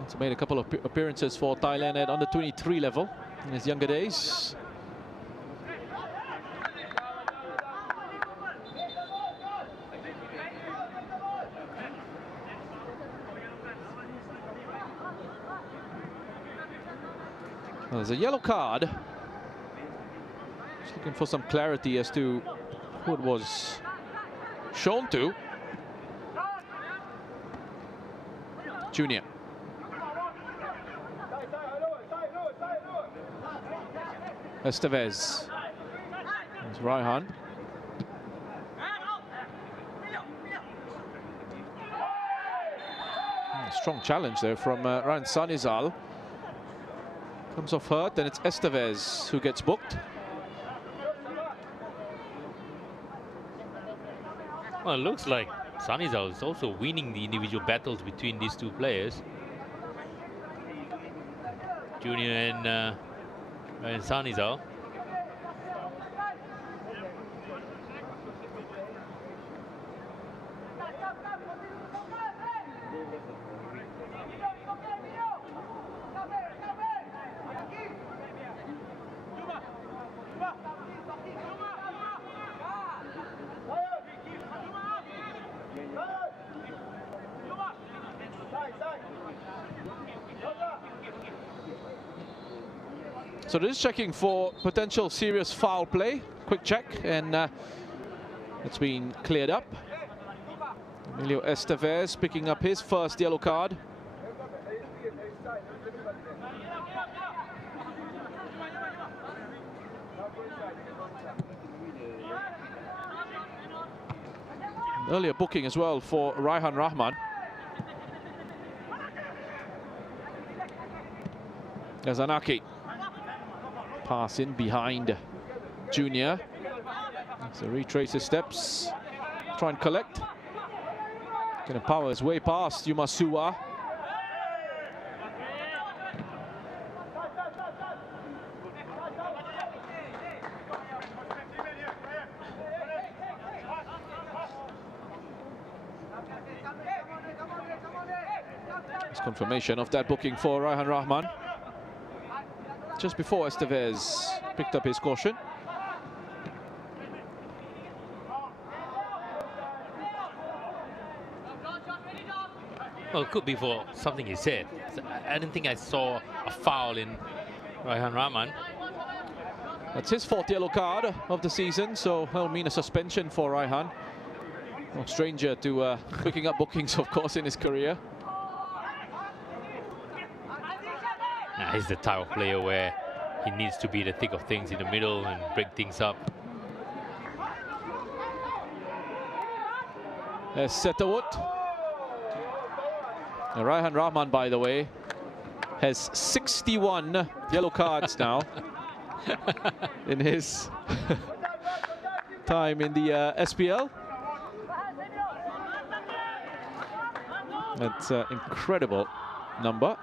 He's made a couple of appearances for Thailand at under 23 level in his younger days. Well, there's a yellow card. Just looking for some clarity as to who it was shown to. Junior. Estevez. There's Raihan. Strong challenge there from Ryan Sanizal. Comes off hurt, and it's Estevez who gets booked. Well, it looks like Sanizal is also winning the individual battles between these two players. Junior and Sanizal. So they're just checking for potential serious foul play. Quick check, and it's been cleared up. Emilio Estevez picking up his first yellow card. Earlier booking as well for Raihan Rahman. There's Anaki. Pass in behind Junior. So retrace his steps. Try and collect. Gonna power his way past Yumasua. It's confirmation of that booking for Raihan Rahman. Just before Estevez picked up his caution. Well, it could be for something he said. I didn't think I saw a foul in Raihan Rahman. That's his fourth yellow card of the season, so that'll mean a suspension for Raihan. No stranger to picking up bookings, of course, in his career. He's the type of player where he needs to be the thick of things in the middle and break things up. There's Setawood. Raihan Rahman, by the way, has 61 yellow cards now in his time in the SPL. That's an incredible number.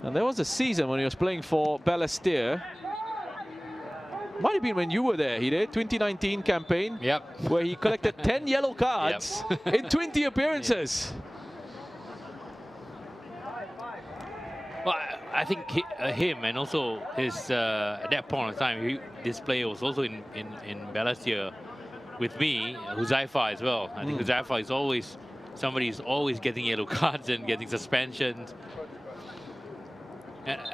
And there was a season when he was playing for Balestier. Might have been when you were there, he did. 2019 campaign. Yep. Where he collected 10 yellow cards in 20 appearances. Well, I think him and also his at that point of time, this player was also in Balestier with me, Huzaifa as well. I think Huzaifa is always somebody who's always getting yellow cards and getting suspensions.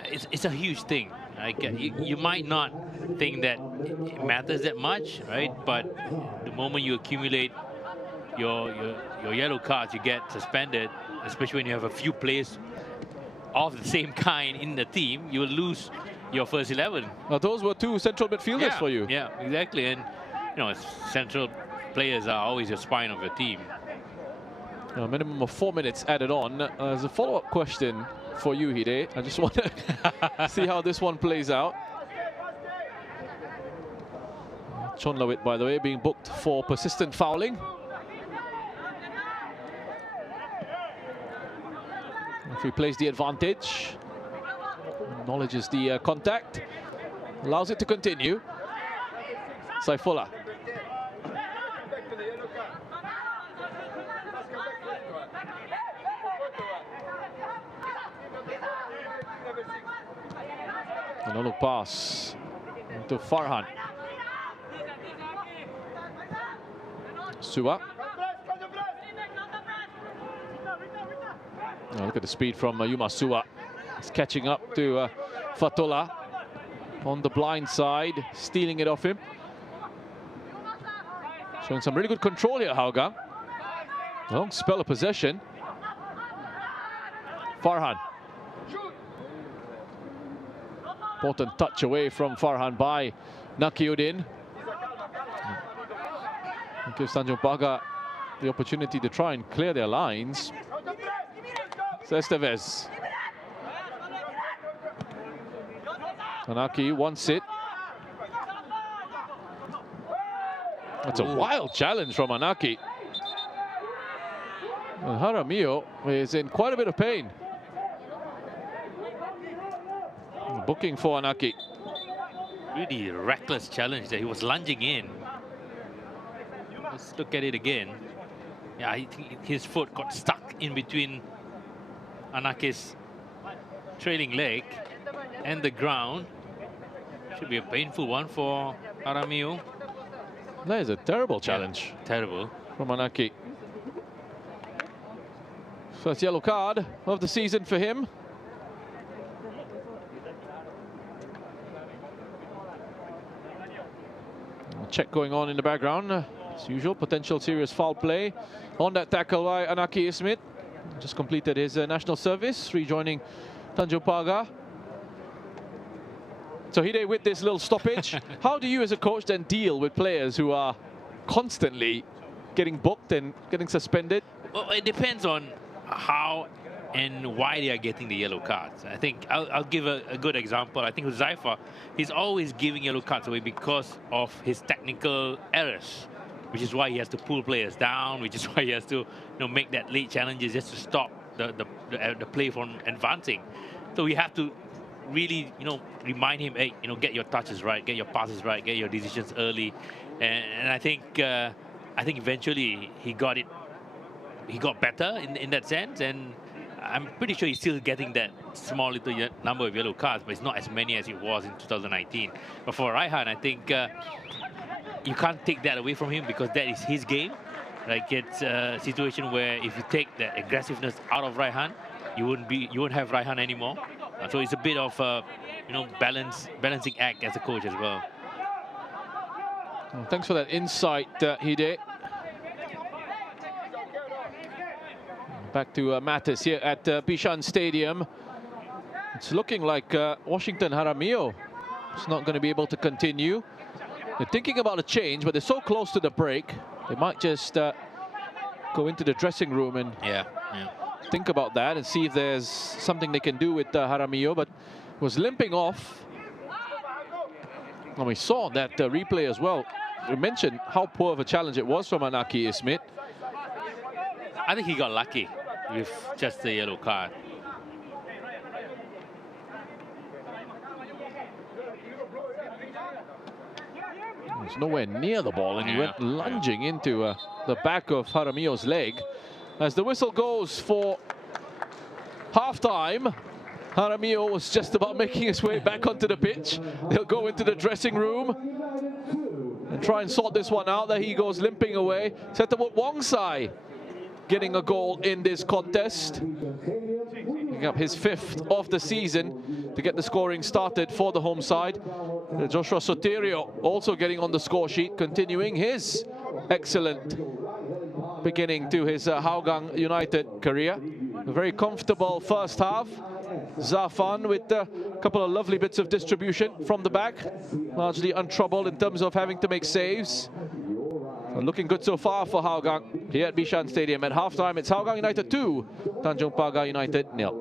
It's a huge thing. You might not think that it matters that much, right? But the moment you accumulate your yellow cards, you get suspended, especially when you have a few players of the same kind in the team, you will lose your first 11. Now, those were two central midfielders for you. Yeah, exactly. And, you know, central players are always the spine of your team. A minimum of 4 minutes added on. As a follow-up question for you, Hide, I just want to see how this one plays out. Chonlawit, by the way, being booked for persistent fouling. If he plays the advantage, acknowledges the contact, allows it to continue. Saifullah. A no-look pass to Farhan. Suwa. Oh, look at the speed from Yuma Suwa. He's catching up to Fatullah on the blind side, stealing it off him. Showing some really good control here, Hougang. Long spell of possession. Farhan. Important touch away from Farhan by Nakiuddin. It gives Tanjong Pagar the opportunity to try and clear their lines. Estevez. Anaki wants it. That's a wild challenge from Anaki. And Jaramillo is in quite a bit of pain. Booking for Anaki. Really reckless challenge that he was lunging in. Let's look at it again. Yeah, I think his foot got stuck in between Anaki's trailing leg and the ground. Should be a painful one for Jaramillo. That is a terrible challenge. Yeah, terrible. From Anaki. First yellow card of the season for him. Check going on in the background. As usual, potential serious foul play on that tackle by Anaki Ismit. Just completed his national service, rejoining Tanjong Pagar. So Hide, with this little stoppage, how do you as a coach then deal with players who are constantly getting booked and getting suspended? Well, it depends on how and why they are getting the yellow cards. I think I'll give a good example. I think with Zaifa, he's always giving yellow cards away because of his technical errors, which is why he has to pull players down, which is why he has to make that late challenges just to stop the play from advancing. So we have to really remind him, hey, get your touches right, get your passes right, get your decisions early, and I think eventually he got better in that sense, and I'm pretty sure he's still getting that small little number of yellow cards, but it's not as many as it was in 2019. But for Raihan, I think you can't take that away from him because that is his game. Like, it's a situation where if you take that aggressiveness out of Raihan, you wouldn't have Raihan anymore. So it's a bit of balancing act as a coach as well. Well, thanks for that insight, Hide. Back to Mattis here at Bishan Stadium. It's looking like Washington Jaramillo is not going to be able to continue. They're thinking about a change, but they're so close to the break. They might just go into the dressing room and think about that and see if there's something they can do with Jaramillo, but was limping off. And we saw that replay as well. We mentioned how poor of a challenge it was from Anaki Ismit. I think he got lucky with just the yellow card. He's nowhere near the ball, and he went lunging into the back of Jaramillo's leg. As the whistle goes for half-time, Jaramillo was just about making his way back onto the pitch. They'll go into the dressing room and try and sort this one out. There he goes, limping away. Setawut Wongsai getting a goal in this contest. Picking up his 5th of the season to get the scoring started for the home side. Joshua Soterio also getting on the score sheet, continuing his excellent beginning to his Hougang United career. A very comfortable first half. Zafan with a couple of lovely bits of distribution from the back, largely untroubled in terms of having to make saves. Looking good so far for Hougang here at Bishan Stadium. At halftime, it's Hougang United 2, Tanjong Pagar United 0.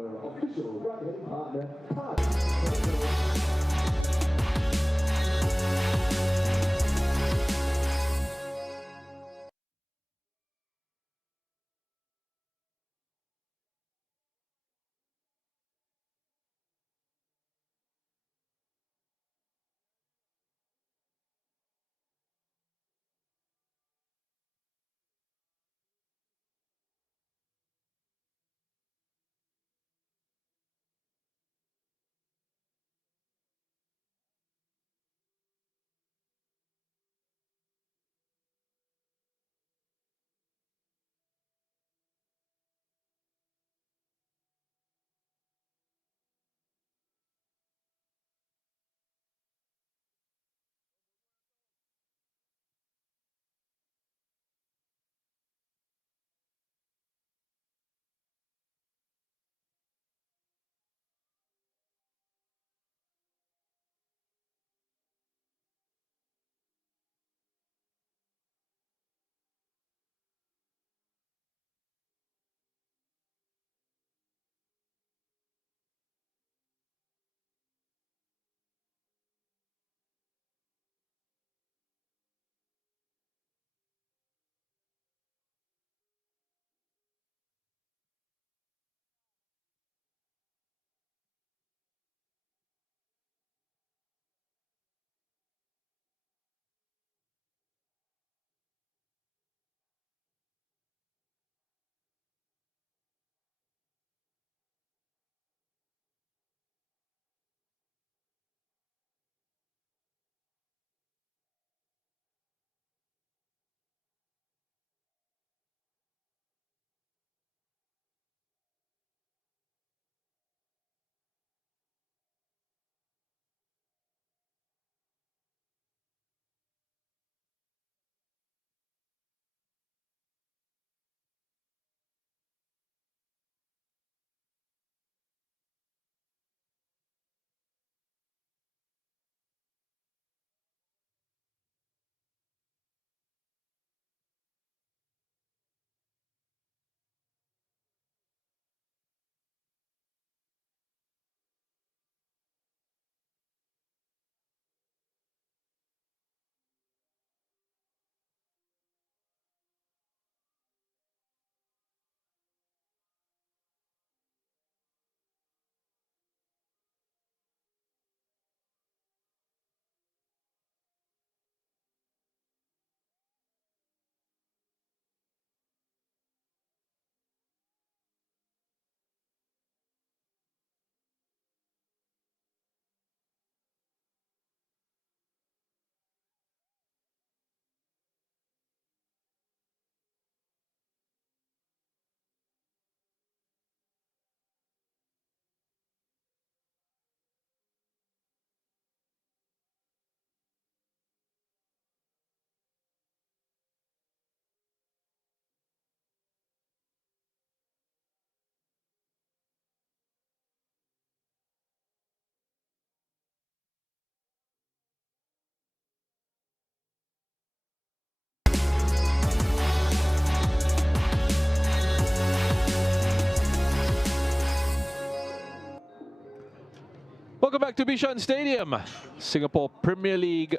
Welcome back to Bishan Stadium. Singapore Premier League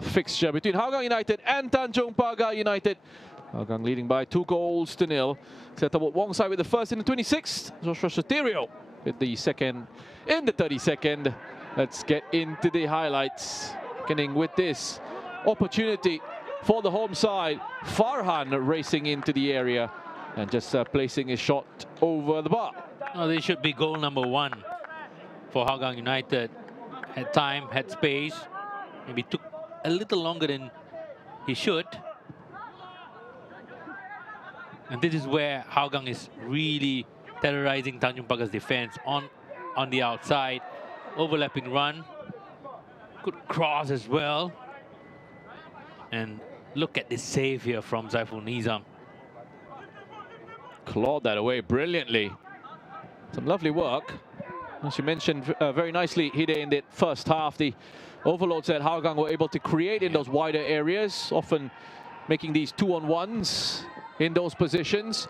fixture between Hougang United and Tanjong Pagar United. Hougang leading by 2-0. Set up Wong side with the first in the 26th. Joshua Soterio with the second in the 32nd. Let's get into the highlights. Beginning with this opportunity for the home side. Farhan racing into the area and just placing a shot over the bar. Oh, this should be goal number 1 for Hougang United. Had time, had space. Maybe took a little longer than he should. And this is where Hougang is really terrorizing Tanjong Pagar's defense on the outside. Overlapping run. Good cross as well. And look at this save here from Zaiful Nizam. Clawed that away brilliantly. Some lovely work. As you mentioned very nicely, Hide, in the first half, the overloads that Hougang were able to create in those wider areas, often making these 2-on-1s in those positions.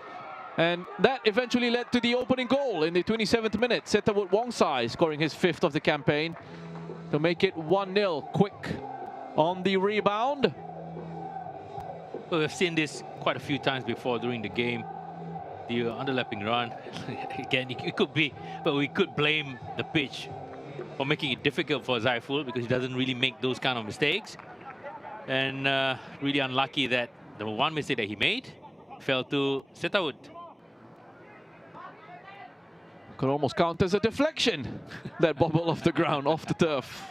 And that eventually led to the opening goal in the 27th minute. Setawut Wongsai scoring his 5th of the campaign to make it 1-0. Quick on the rebound. Well, we've seen this quite a few times before during the game. The underlapping run, again, it could be, but we could blame the pitch for making it difficult for Zaiful because he doesn't really make those kind of mistakes. And really unlucky that the one mistake that he made fell to Setawut. Could almost count as a deflection, that bobble off the ground, off the turf.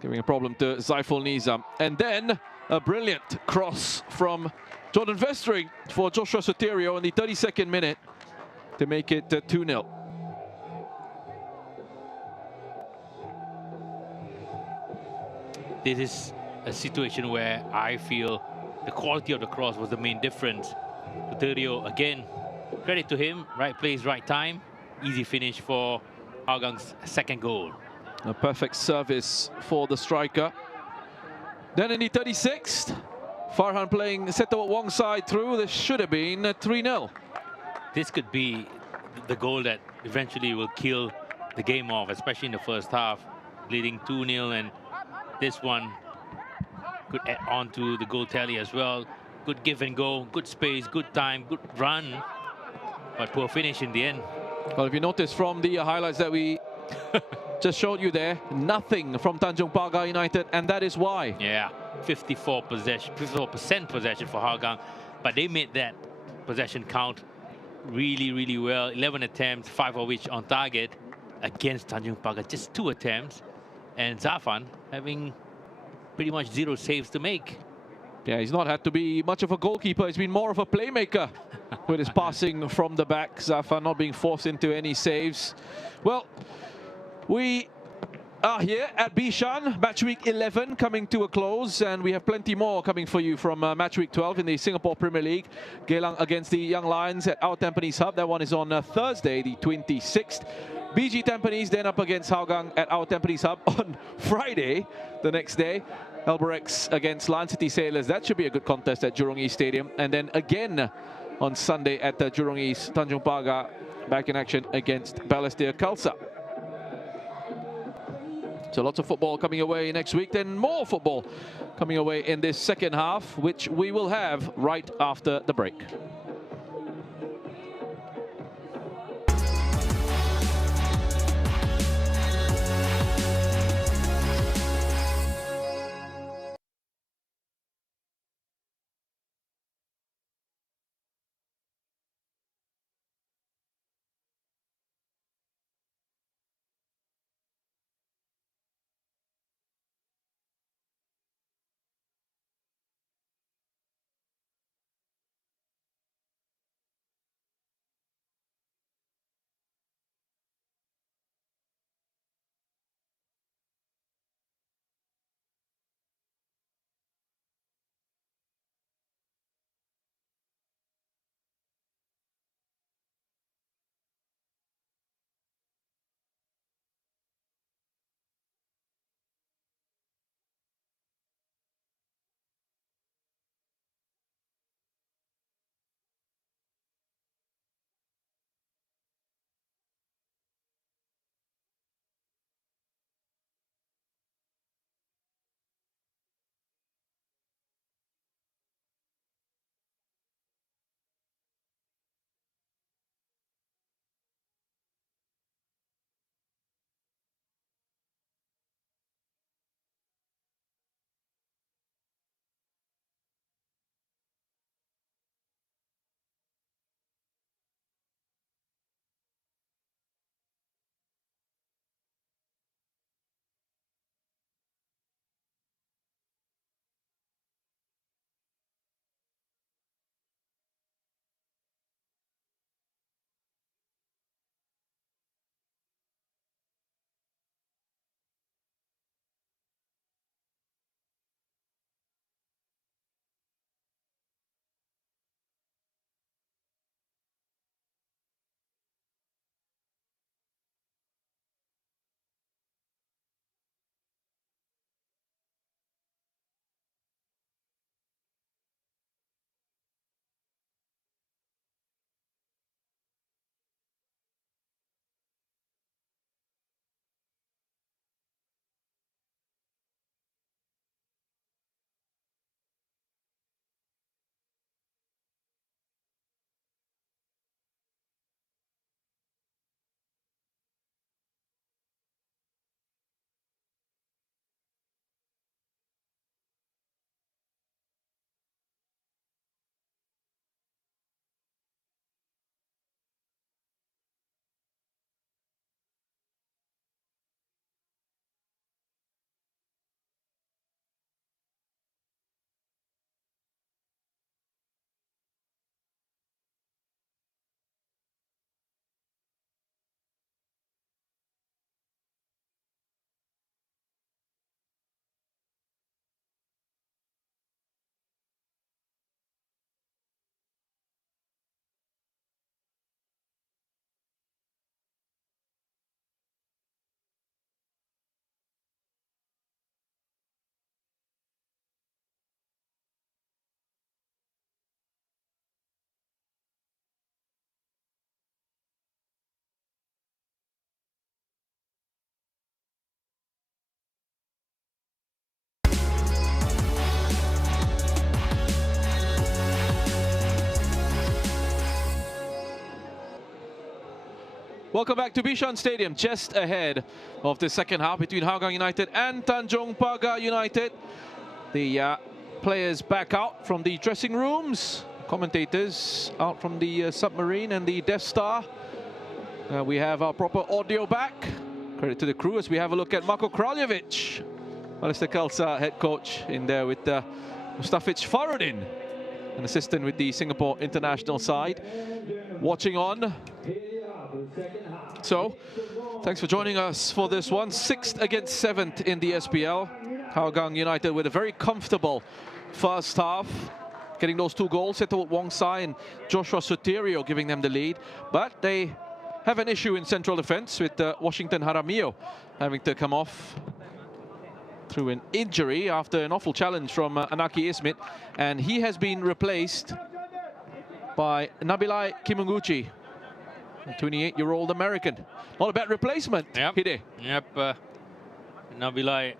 Giving a problem to Zaiful Nizam. And then a brilliant cross from Jordan Vestring for Joshua Soterio in the 32nd minute to make it 2-0. This is a situation where I feel the quality of the cross was the main difference. Soterio, again, credit to him, right place, right time. Easy finish for Hougang's second goal. A perfect service for the striker. Then in the 36th, Farhan playing Setawut Wongsai through. This should have been 3-0. This could be the goal that eventually will kill the game off, especially in the first half, leading 2-0, and this one could add on to the goal tally as well. Good give and go, good space, good time, good run, but poor finish in the end. Well, if you notice from the highlights that we just showed you there, nothing from Tanjong Pagar United, and that is why. Yeah, 54% possession for Hougang, but they made that possession count really, really well. 11 attempts, 5 of which on target against Tanjong Pagar. Just 2 attempts, and Zafan having pretty much 0 saves to make. Yeah, he's not had to be much of a goalkeeper. He's been more of a playmaker with his passing from the back. Zafan not being forced into any saves. Well, we are here at Bishan, match week 11 coming to a close, and we have plenty more coming for you from match week 12 in the Singapore Premier League. Geylang against the Young Lions at our Tampines Hub. That one is on Thursday, the 26th. BG Tampines then up against Hougang at our Tampines Hub on Friday, the next day. Albirex against Lion City Sailors. That should be a good contest at Jurong East Stadium. And then again on Sunday at Jurong East, Tanjong Pagar back in action against Balestier Khalsa. So lots of football coming away next week, then more football coming away in this second half, which we will have right after the break. Welcome back to Bishan Stadium, just ahead of the second half between Hougang United and Tanjong Pagar United. The players back out from the dressing rooms, commentators out from the submarine and the Death Star. We have our proper audio back. Credit to the crew as we have a look at Marko Kraljevic, Ballista Khalsa head coach, in there with Mustafic Farudin, an assistant with the Singapore international side, watching on. So, thanks for joining us for this one. 6th against 7th in the SPL. Hougang United with a very comfortable first half, getting those 2 goals. Seto Wong Sai and Joshua Soterio giving them the lead. But they have an issue in central defense with Washington Jaramillo having to come off through an injury after an awful challenge from Anaki Ismit. And he has been replaced by Nabilai Kimunguchi, a 28-year-old American. Not a bad replacement, yep. Hide. Yep. Nabilai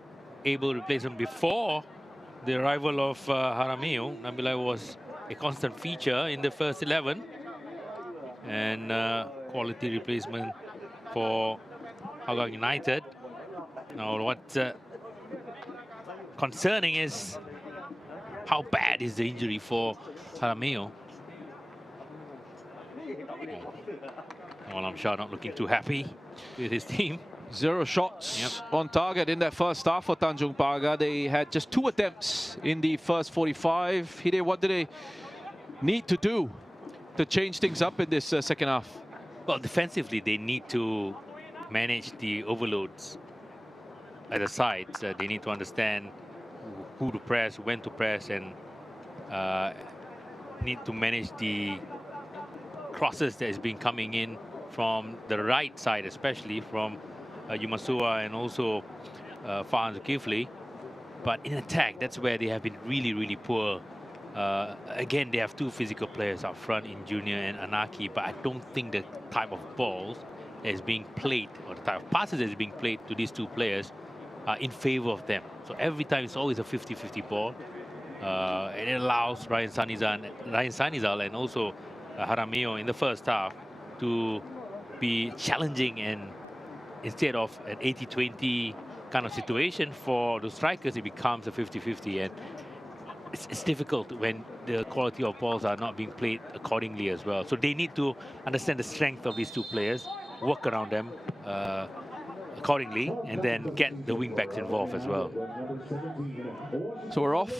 able to replace him before the arrival of Jaramillo. Nabilai was a constant feature in the first 11. And quality replacement for Hougang United. Now what's concerning is how bad is the injury for Jaramillo. Well, I'm sure not looking too happy with his team. 0 shots on target in that first half for Tanjong Pagar. They had just 2 attempts in the first 45. Hide, what do they need to do to change things up in this second half? Well, defensively, they need to manage the overloads at the sides. They need to understand who to press, when to press, and need to manage the crosses that has been coming in from the right side, especially from Yumasua and also Farhan Zulkifli. But in attack, that's where they have been really, really poor. Again, they have 2 physical players up front in Junior and Anaki, but I don't think the type of balls that is being played, or the type of passes that is being played to these 2 players are in favor of them. So every time it's always a 50-50 ball. And it allows Ryan Sanizal and also Jaramillo in the first half to be challenging, and instead of an 80-20 kind of situation for the strikers, it becomes a 50-50. And it's difficult when the quality of balls are not being played accordingly as well. So they need to understand the strength of these 2 players, work around them accordingly, and then get the wing-backs involved as well. So we're off.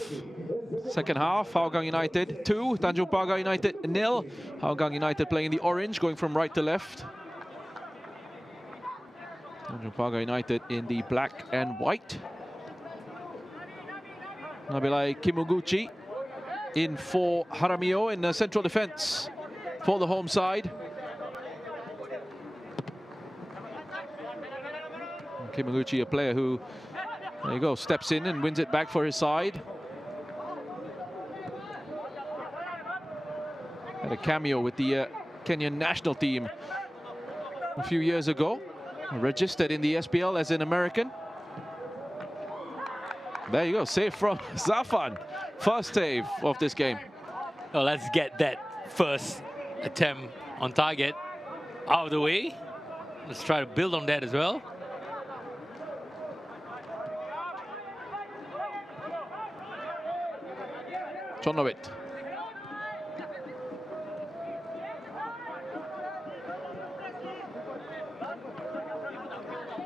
Second half, Hougang United 2, Tanjong Pagar United 0. Hougang United playing the orange, going from right to left. Tanjong Pagar United in the black and white. Nabilai Kimunguchi in for Jaramillo in the central defense for the home side. Kimunguchi, a player who, there you go, steps in and wins it back for his side. Had a cameo with the Kenyan national team a few years ago. Registered in the SPL as an American. There you go, save from Zafan. First save of this game. Well, let's get that first attempt on target out of the way. Let's try to build on that as well. Chonovit.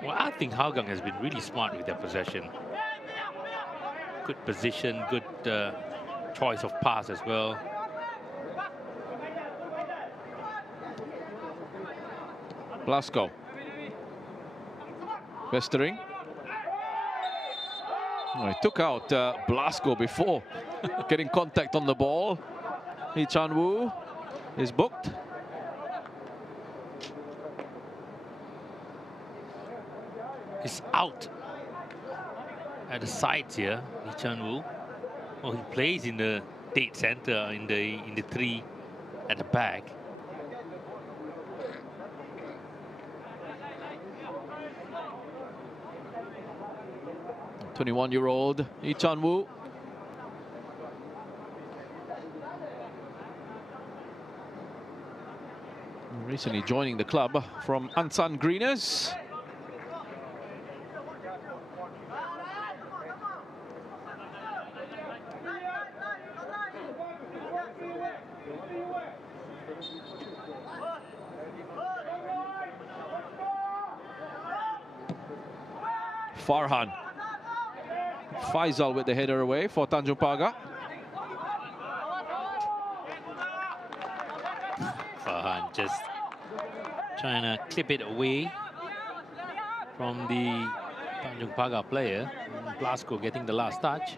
Well, I think Hougang has been really smart with their possession. Good position, good choice of pass as well. Blasco. Westering. Oh, he took out Blasco before getting contact on the ball. Lee Chan-woo is booked. He's out at the sides here, Lee Chan-woo. Well, he plays in the dead center in the 3 at the back. "21-year-old Lee Chan-woo. Very recently joining the club from Ansan Greeners. Farhan. Faisal with the header away for Tanjong Pagar. Farhan just trying to clip it away from the Tanjong Pagar player. And Blasco getting the last touch.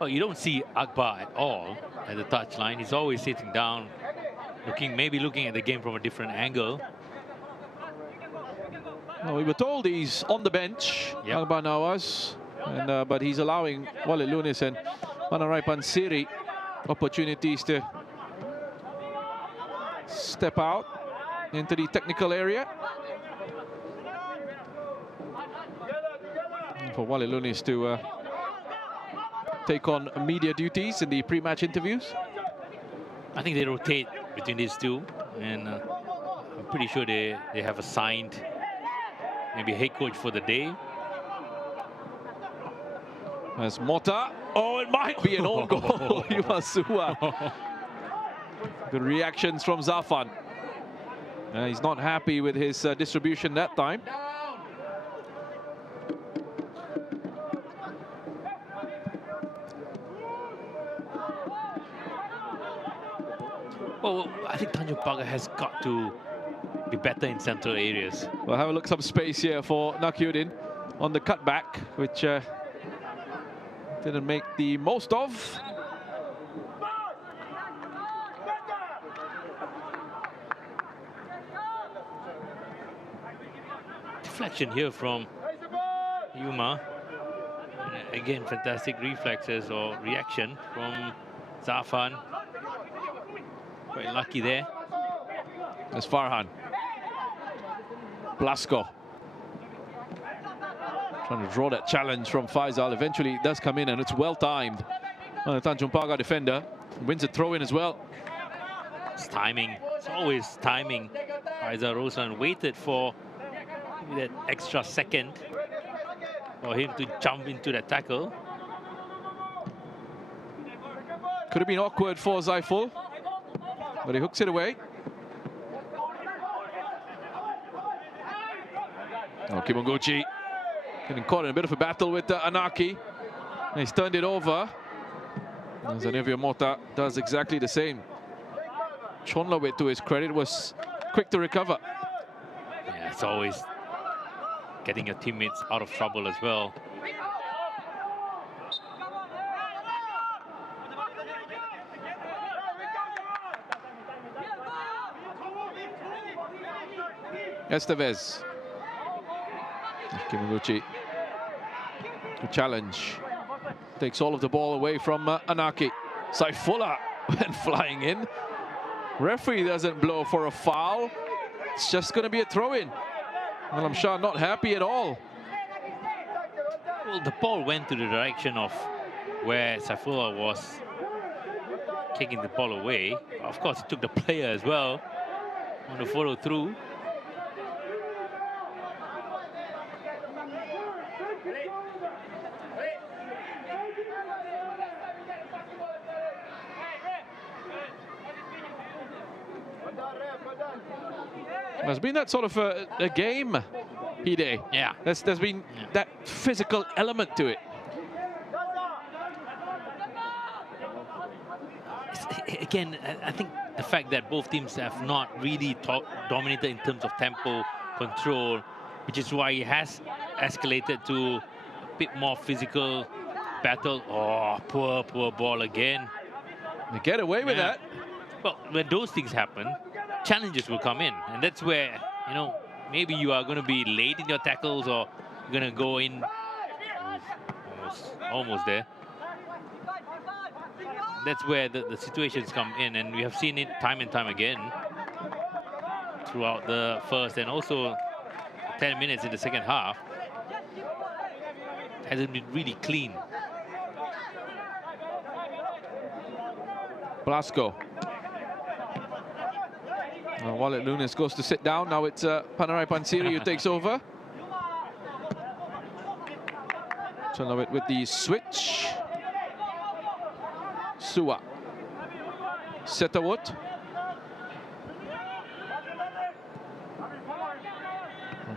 Oh, you don't see Akbar at all at the touchline. He's always sitting down, maybe looking at the game from a different angle. Well, we were told he's on the bench, Yep. Akbar Nawaz, and, but he's allowing Walid Lunis and Manarai Pansiri opportunities to step out into the technical area. And for Walid Lunis to take on media duties in the pre-match interviews. I think they rotate between these two, and I'm pretty sure they have assigned maybe a head coach for the day. As Mota, oh, it might be an own goal. Yumasua. Good reactions from Zafan. He's not happy with his distribution that time. Well, I think Tanjong Pagar has got to be better in central areas. We'll have a look, some space here for Nakyuddin on the cutback, which didn't make the most of. Deflection here from Yuma. And again, fantastic reflexes or reaction from Zafan. Quite lucky there. There's Farhan. Blasco. Trying to draw that challenge from Faisal. Eventually it does come in, and it's well timed. The Tanjong Pagar defender wins a throw in as well. It's timing. It's always timing. Faisal Roslan waited for maybe that extra second for him to jump into that tackle. Could have been awkward for Zaiful, but he hooks it away. Oh, Kimonguchi getting caught in a bit of a battle with Anaki. He's turned it over. And Zanevio Mota does exactly the same. Chonlawit, to his credit, was quick to recover. Yeah, it's always getting your teammates out of trouble as well. Estevez. Kimonguchi. A challenge. Takes all of the ball away from Anaki. Saifullah went flying in. Referee doesn't blow for a foul. It's just going to be a throw-in. Well, I'm sure not happy at all. Well, the ball went to the direction of where Saifullah was kicking the ball away. Of course, it took the player as well on the follow through. There's been that sort of a game, Hide. Yeah. There's been that physical element to it. Again, I think the fact that both teams have not really dominated in terms of tempo, control, which is why it has escalated to a bit more physical battle. Oh, poor ball again. They get away with that. Well, when those things happen, challenges will come in, and that's where, you know, maybe you are going to be late in your tackles, or you're going to go in almost there. That's where the situations come in, and we have seen it time and time again throughout the first and also 10 minutes in the second half. hasn't been really clean. Blasco. Walid Lunes goes to sit down. Now it's Panarai Pansiri who takes over. So now with the switch. Suwa. Setterwood.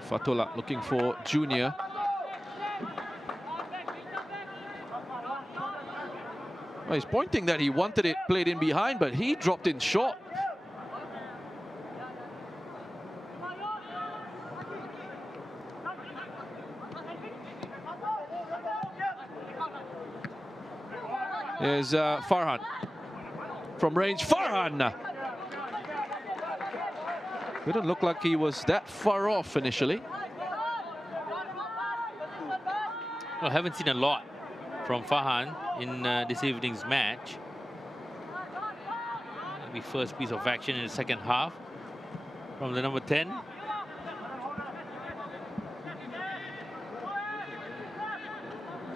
Fatullah looking for Junior. Well, he's pointing that he wanted it played in behind, but he dropped in short. Here's Farhan. From range, Farhan! Didn't look like he was that far off initially. I haven't seen a lot from Farhan in this evening's match. Maybe first piece of action in the second half from the number 10.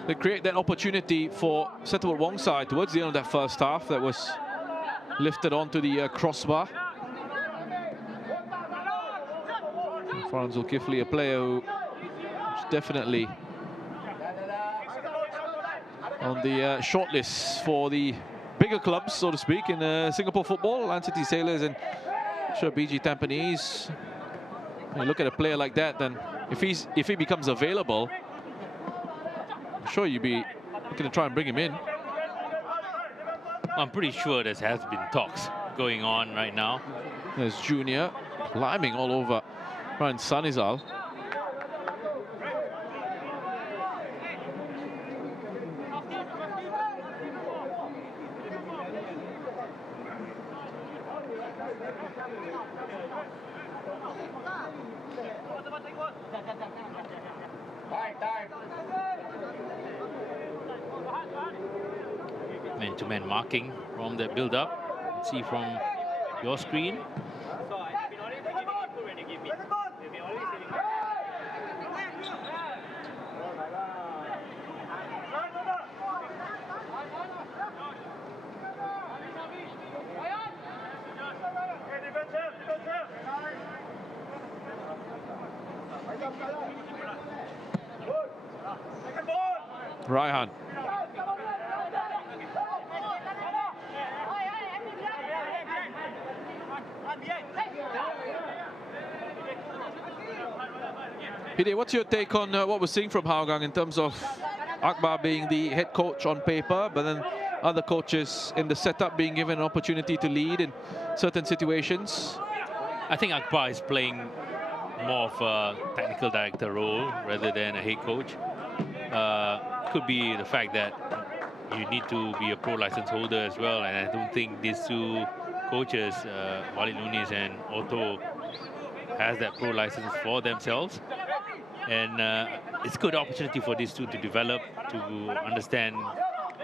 They create that opportunity for Setterwood Wong side towards the end of that first half that was lifted onto the crossbar. Farhan Zulkifli, a player who's definitely on the shortlist for the bigger clubs, so to speak, in Singapore football. Land City Sailors and sure BG Tampines. When you look at a player like that, then if he becomes available, I'm sure you'd be looking to try and bring him in. I'm pretty sure there has been talks going on right now. There's Junior climbing all over Ryan Sanizal. Man-to-man marking from the build-up. See from your screen. Raihan. Hide, what's your take on what we're seeing from Hougang in terms of Akbar being the head coach on paper, but then other coaches in the setup being given an opportunity to lead in certain situations? I think Akbar is playing more of a technical director role rather than a head coach. Could be the fact that you need to be a pro license holder as well, and I don't think these two coaches, Walid Nunes and Otto, has that pro license for themselves. And it's a good opportunity for these two to develop, to understand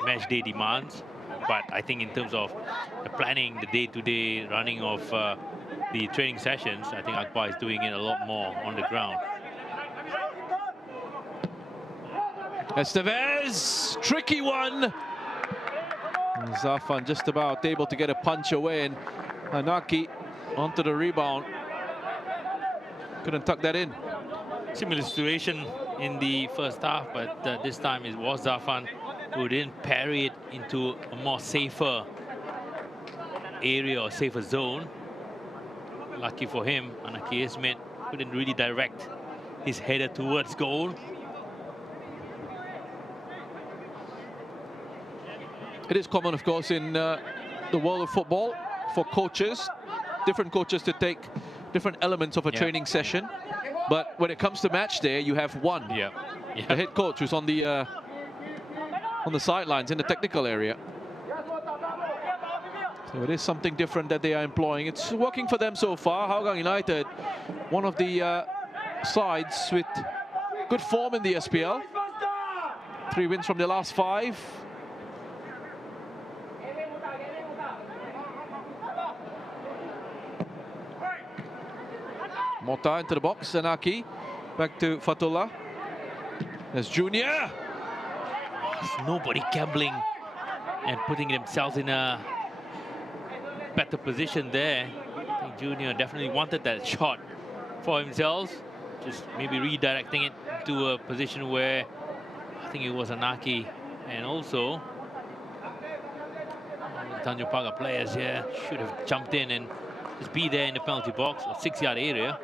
match day demands. But I think in terms of the planning, the day-to-day running of the training sessions, I think Akbar is doing it a lot more on the ground. Estevez, tricky one. Zafan just about able to get a punch away, and Anaki onto the rebound. Couldn't tuck that in. Similar situation in the first half, but this time it was Zafan who didn't parry it into a more safer area or safer zone. Lucky for him, Anaki Ismet couldn't really direct his header towards goal. It is common, of course, in the world of football for coaches, different coaches to take different elements of a training session. But when it comes to match day, you have one. The head coach who's on the sidelines in the technical area. So it is something different that they are employing. It's working for them so far. Hougang United, one of the sides with good form in the SPL. 3 wins from their last 5. Mota into the box, Senaki back to Fatullah. There's Junior. There's nobody gambling and putting themselves in a better position there. I think Junior definitely wanted that shot for himself, just maybe redirecting it to a position where I think it was Anaki, and also the Tanjong Pagar players here should have jumped in and just be there in the penalty box or 6-yard area.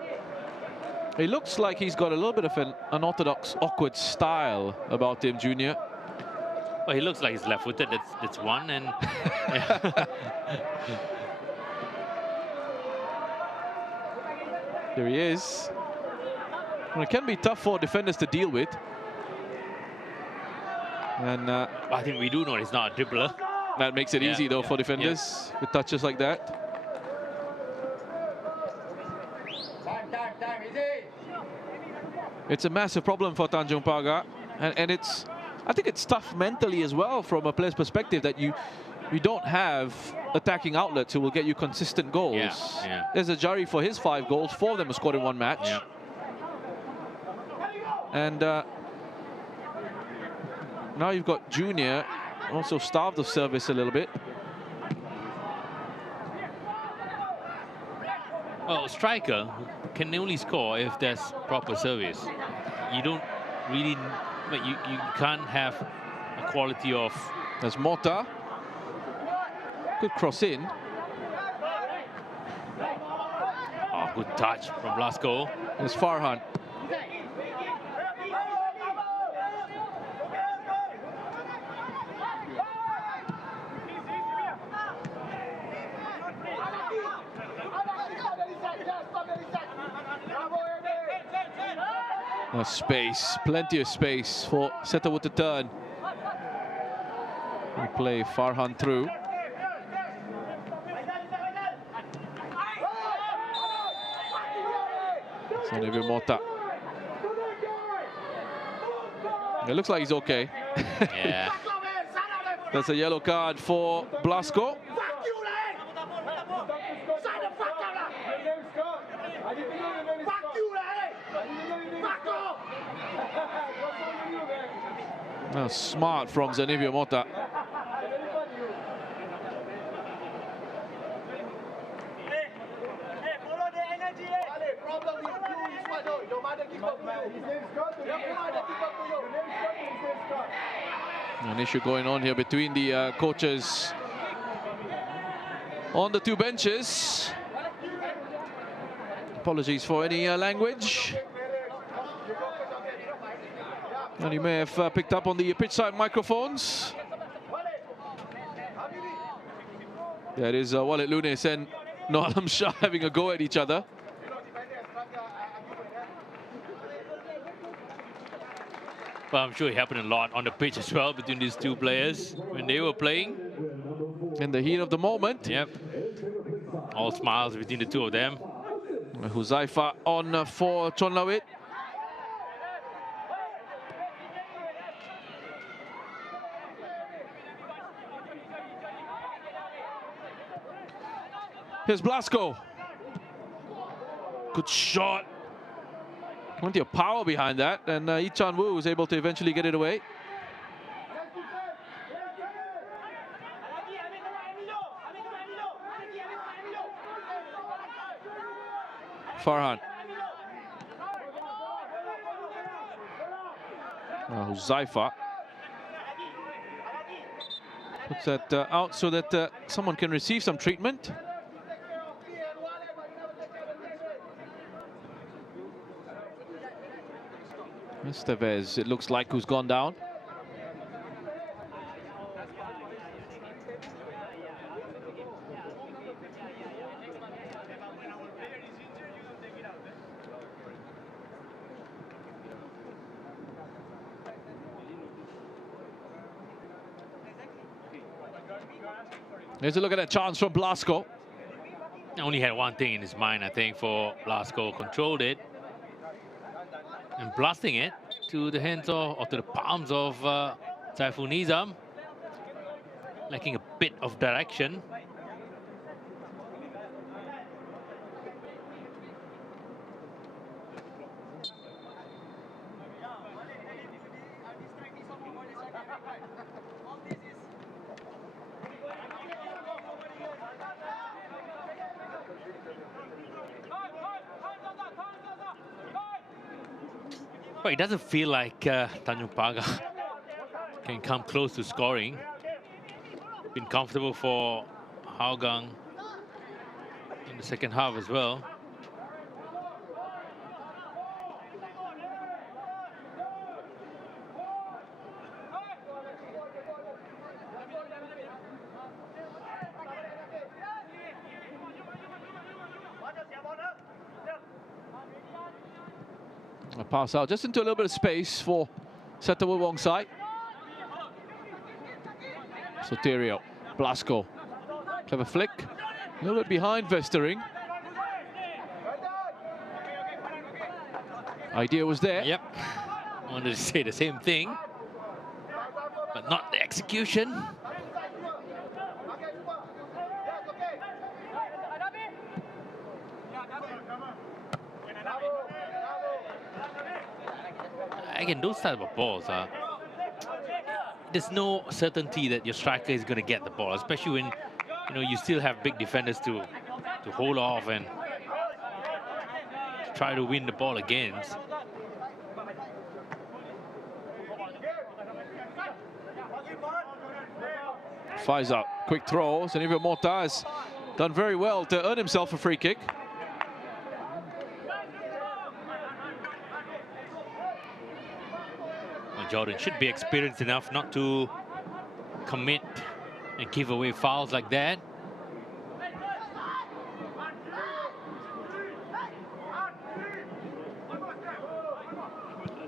It looks like he's got a little bit of an unorthodox, awkward style about him, Junior. Well, he looks like he's left-footed. That's one, and there he is. Well, it can be tough for defenders to deal with. And I think we do know he's not a dribbler. that makes it easy, though, for defenders with touches like that. It's a massive problem for Tanjong Pagar, and I think it's tough mentally as well from a player's perspective that you don't have attacking outlets who will get you consistent goals. Yeah. There's a Jari for his 5 goals, 4 of them are scored in one match. Yeah. And now you've got Junior also starved of service a little bit. Well, striker can only score if there's proper service. You don't really, but you can't have a quality of. There's Mota. Good cross in. Oh, good touch from Blasco. There's Farhan. Space, plenty of space for Setterwood to turn. We play Farhan through. Xavier Mota. It looks like he's okay. Yeah. That's a yellow card for Blasco. Now, smart from Xavier Mota. An issue going on here between the coaches on the 2 benches. Apologies for any language. And you may have picked up on the pitch side microphones. That is Walid Lunes and Noalam Shah having a go at each other. But I'm sure it happened a lot on the pitch as well between these 2 players when they were playing. In the heat of the moment. Yep. All smiles between the 2 of them. Huzaifa on for Chonlawit. Here's Blasco. Good shot. Plenty of power behind that, and Lee Chan-woo was able to eventually get it away. Farhan. Huzaifa puts that out so that someone can receive some treatment. Estevez, it looks like, who's gone down. Here's a look at that chance from Blasco. Only had one thing in his mind, I think, for Blasco. Controlled it and blasting it to the hands of, or to the palms of Saiful Nizam, lacking a bit of direction. Well, it doesn't feel like Tanjong Pagar can come close to scoring. Been comfortable for Hougang in the second half as well. A pass out just into a little bit of space for Setterwood wrong side. Soterio, Blasco, clever flick, a little bit behind Vestering. Idea was there. Yep, I wanted to say the same thing, but not the execution. Again, those type of balls are, there's no certainty that your striker is going to get the ball, especially when you still have big defenders to hold off and try to win the ball against. Faisal, quick throws, and even Mota has done very well to earn himself a free kick. Jordan should be experienced enough not to commit and give away fouls like that.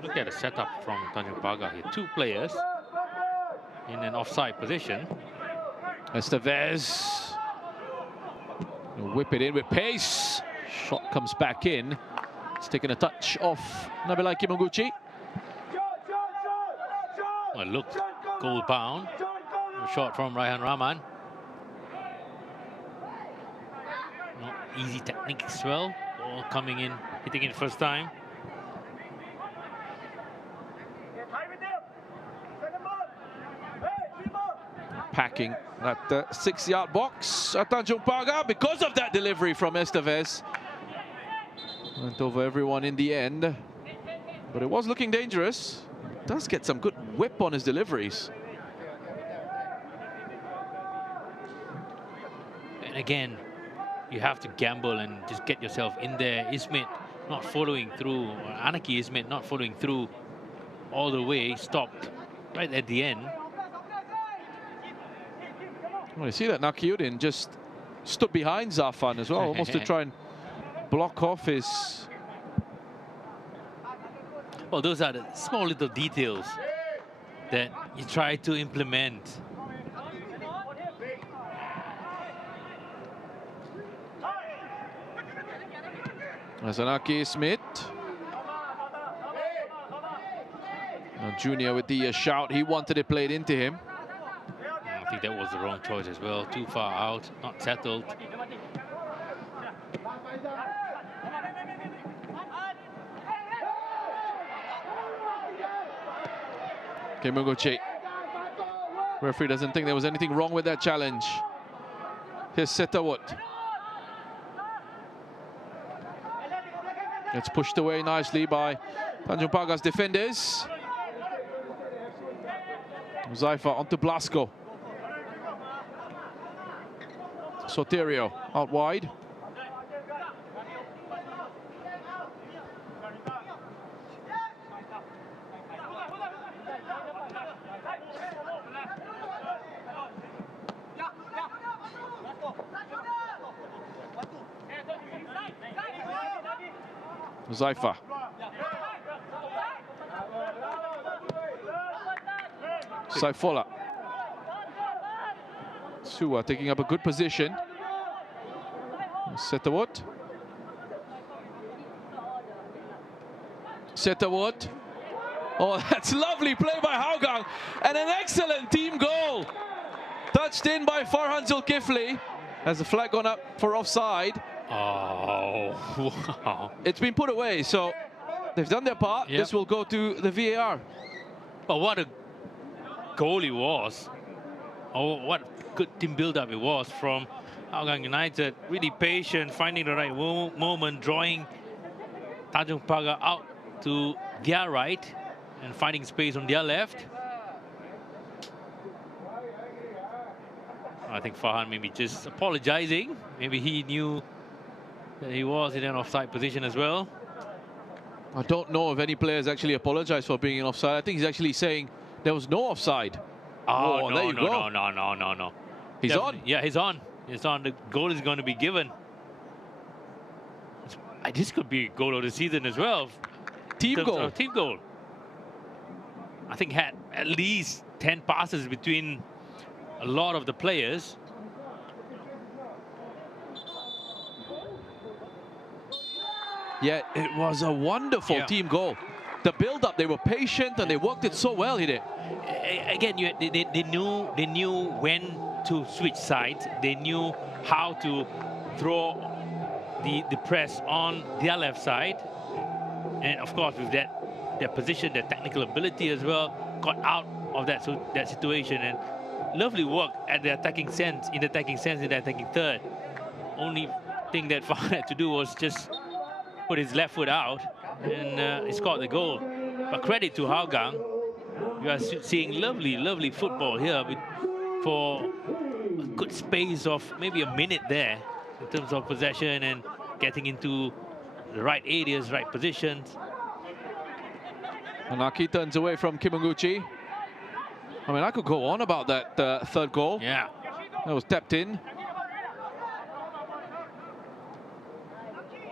Look at the setup from Tanjong Pagar here. Two players in an offside position. Estevez whip it in with pace. Shot comes back in. It's taken a touch off Nabila Kimaguchi. Well, looked goal bound. Shot from Raihan Rahman. Not easy technique as well. Ball coming in, hitting it first time. Packing that 6-yard box at Tanjong Pagar because of that delivery from Estevez. Went over everyone in the end, but it was looking dangerous. Does get some good whip on his deliveries. And again, you have to gamble and just get yourself in there. Ismet not following through, or Anaki Ismet not following through all the way, stopped right at the end. Well, you see that Nakiuddin just stood behind Zafan as well, almost to try and block off his... Well, those are the small little details that you try to implement. Azanaki Smith. Now Junior with the shout, he wanted it played into him. I think that was the wrong choice as well. Too far out, not settled. Kimaguchi. Referee doesn't think there was anything wrong with that challenge. Here's Setterwood. Gets pushed away nicely by Tanjong Pagar's defenders. Zaifa onto Blasco. Soterio out wide. Zaifa. Saifola. Sua taking up a good position. Setterwood. Setterwood. Oh, that's lovely play by Hougang. And an excellent team goal. Touched in by Farhan Zulkifli. Has the flag gone up for offside? Oh, wow. It's been put away, so they've done their part. Yep. This will go to the VAR. But what a goal it was. Oh, what good team build-up it was from Hougang United. Really patient, finding the right moment, drawing Tanjong Pagar out to their right and finding space on their left. I think Farhan maybe just apologizing. Maybe he knew that he was in an offside position as well. I don't know if any players actually apologize for being in offside. I think he's actually saying there was no offside. Oh, Whoa, no, there you go. no. He's Definitely. on. Yeah, he's on. He's on. The goal is going to be given. This could be goal of the season as well. Team goal. Team goal. I think had at least 10 passes between a lot of the players. Yeah, it was a wonderful team goal. The build-up, they were patient and they worked it so well, he did. Again, they knew when to switch sides. They knew how to throw the press on their left side, and of course with their position, their technical ability as well, got out of that situation. And lovely work at the attacking sense, in the attacking third. Only thing that Farhan had to do was just put his left foot out, and he scored the goal. But credit to Hougang. You are seeing lovely football here for a good space of maybe a minute there in terms of possession and getting into the right areas, right positions. Anaki turns away from Kimaguchi. I mean, I could go on about that third goal. Yeah. That was tapped in.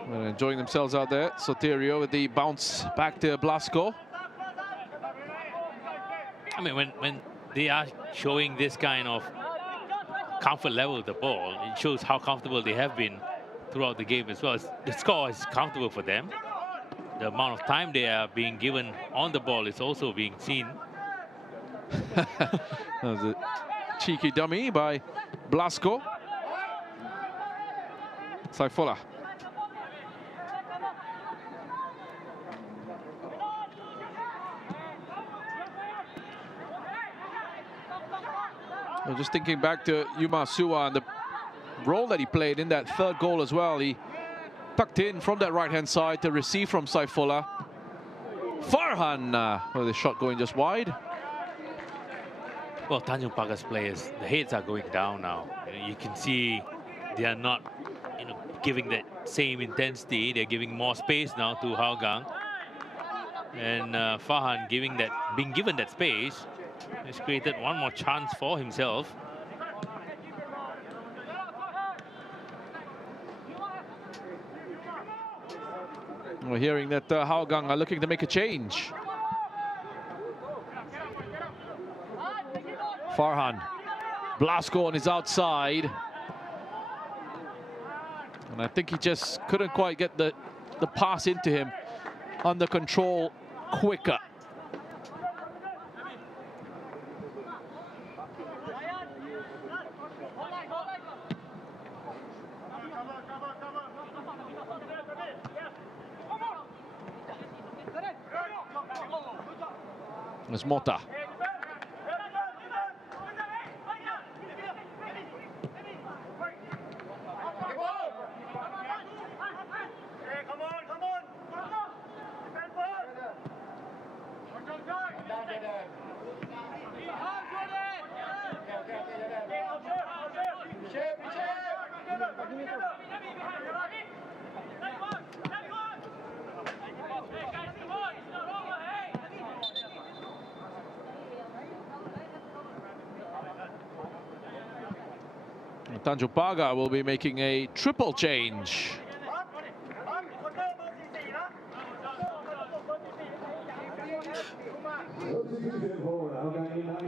They're enjoying themselves out there. Soterio with the bounce back to Blasco. I mean, when they are showing this kind of comfort level with the ball, it shows how comfortable they have been throughout the game as well. The score is comfortable for them. The amount of time they are being given on the ball is also being seen. That was a cheeky dummy by Blasco. Saifola. I'm just thinking back to Yuma Suwa and the role that he played in that third goal as well. He tucked in from that right-hand side to receive from Saifola. Farhan with the shot going just wide. Well, Tanjong Pagar's players, the heads are going down now. You can see they are not, giving that same intensity. They're giving more space now to Hougang. And Farhan being given that space, has created one more chance for himself. We're hearing that Hougang are looking to make a change. Farhan. Blasco on his outside. And I think he just couldn't quite get the pass into him under control quicker. There's Mota. Tanjong Pagar will be making a triple change.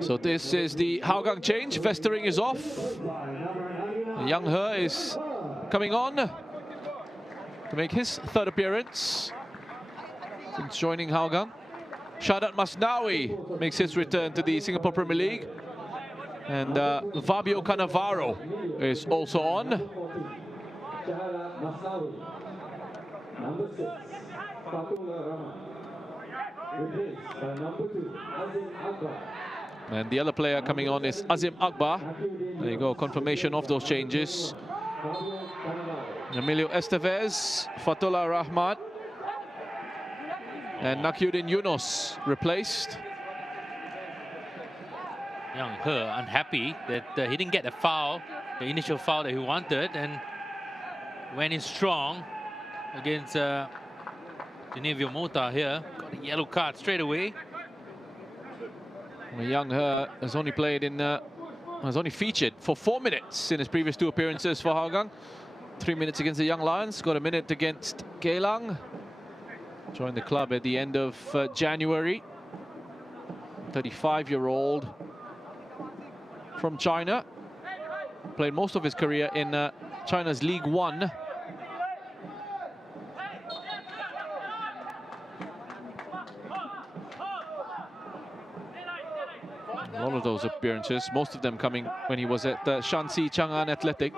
So this is the Hougang change. Festering is off. Young He is coming on to make his third appearance since joining Hougang. Shadat Masnawi makes his return to the Singapore Premier League. And Fabio Cannavaro is also on. And the other player coming on is Azim Akbar. There you go, confirmation of those changes. Emilio Estevez, Fatullah Rahmat. And Nakiuddin Yunus replaced. Young He unhappy that he didn't get the foul, the initial foul that he wanted, and went in strong against Genevio Mota here. Got a yellow card straight away. Well, Young He has only played in, has only featured for 4 minutes in his previous 2 appearances for Hougang. 3 minutes against the Young Lions, got a minute against Geylang. Joined the club at the end of January. 35-year-old from China. Played most of his career in China's League One. A lot of those appearances, most of them coming when he was at Shanxi Chang'an Athletic.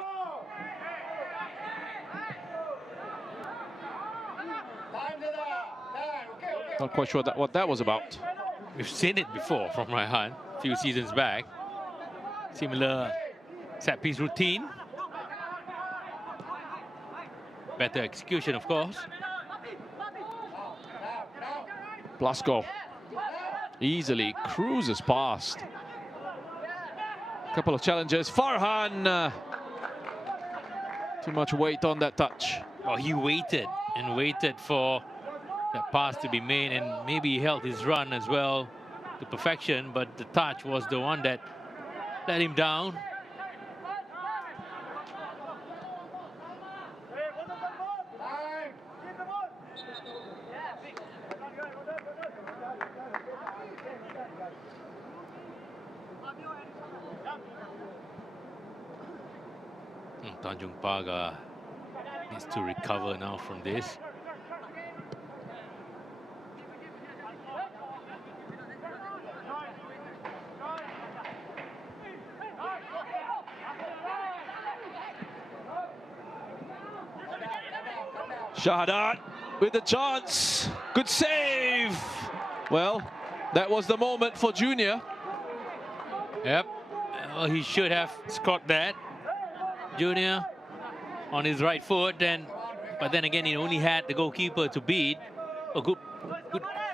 Not quite sure what that was about. We've seen it before from Raihan a few seasons back. Similar set piece routine. Better execution, of course. Blasco easily cruises past. Couple of challenges. Farhan. Too much weight on that touch. Well, he waited and waited for that pass to be made, and maybe he held his run as well to perfection, but the touch was the one that let him down. Tanjong Pagar needs to recover now from this. Shahadat with the chance. Good save. Well, that was the moment for Junior. Yep. Well, he should have scored that. Junior on his right foot, but then again, he only had the goalkeeper to beat. A good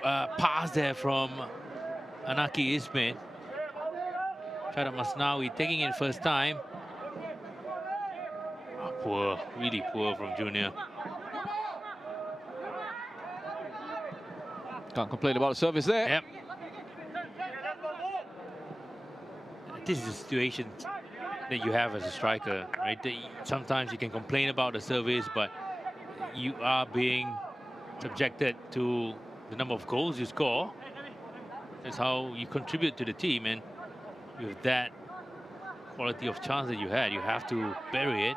pass there from Anaki Ismail. Shahadat Masnawi taking it first time. Oh, poor, really poor from Junior. Can't complain about the service there. Yep. This is the situation that you have as a striker, right? Sometimes you can complain about the service, but you are being subjected to the number of goals you score. That's how you contribute to the team, and with that quality of chance that you had, you have to bury it.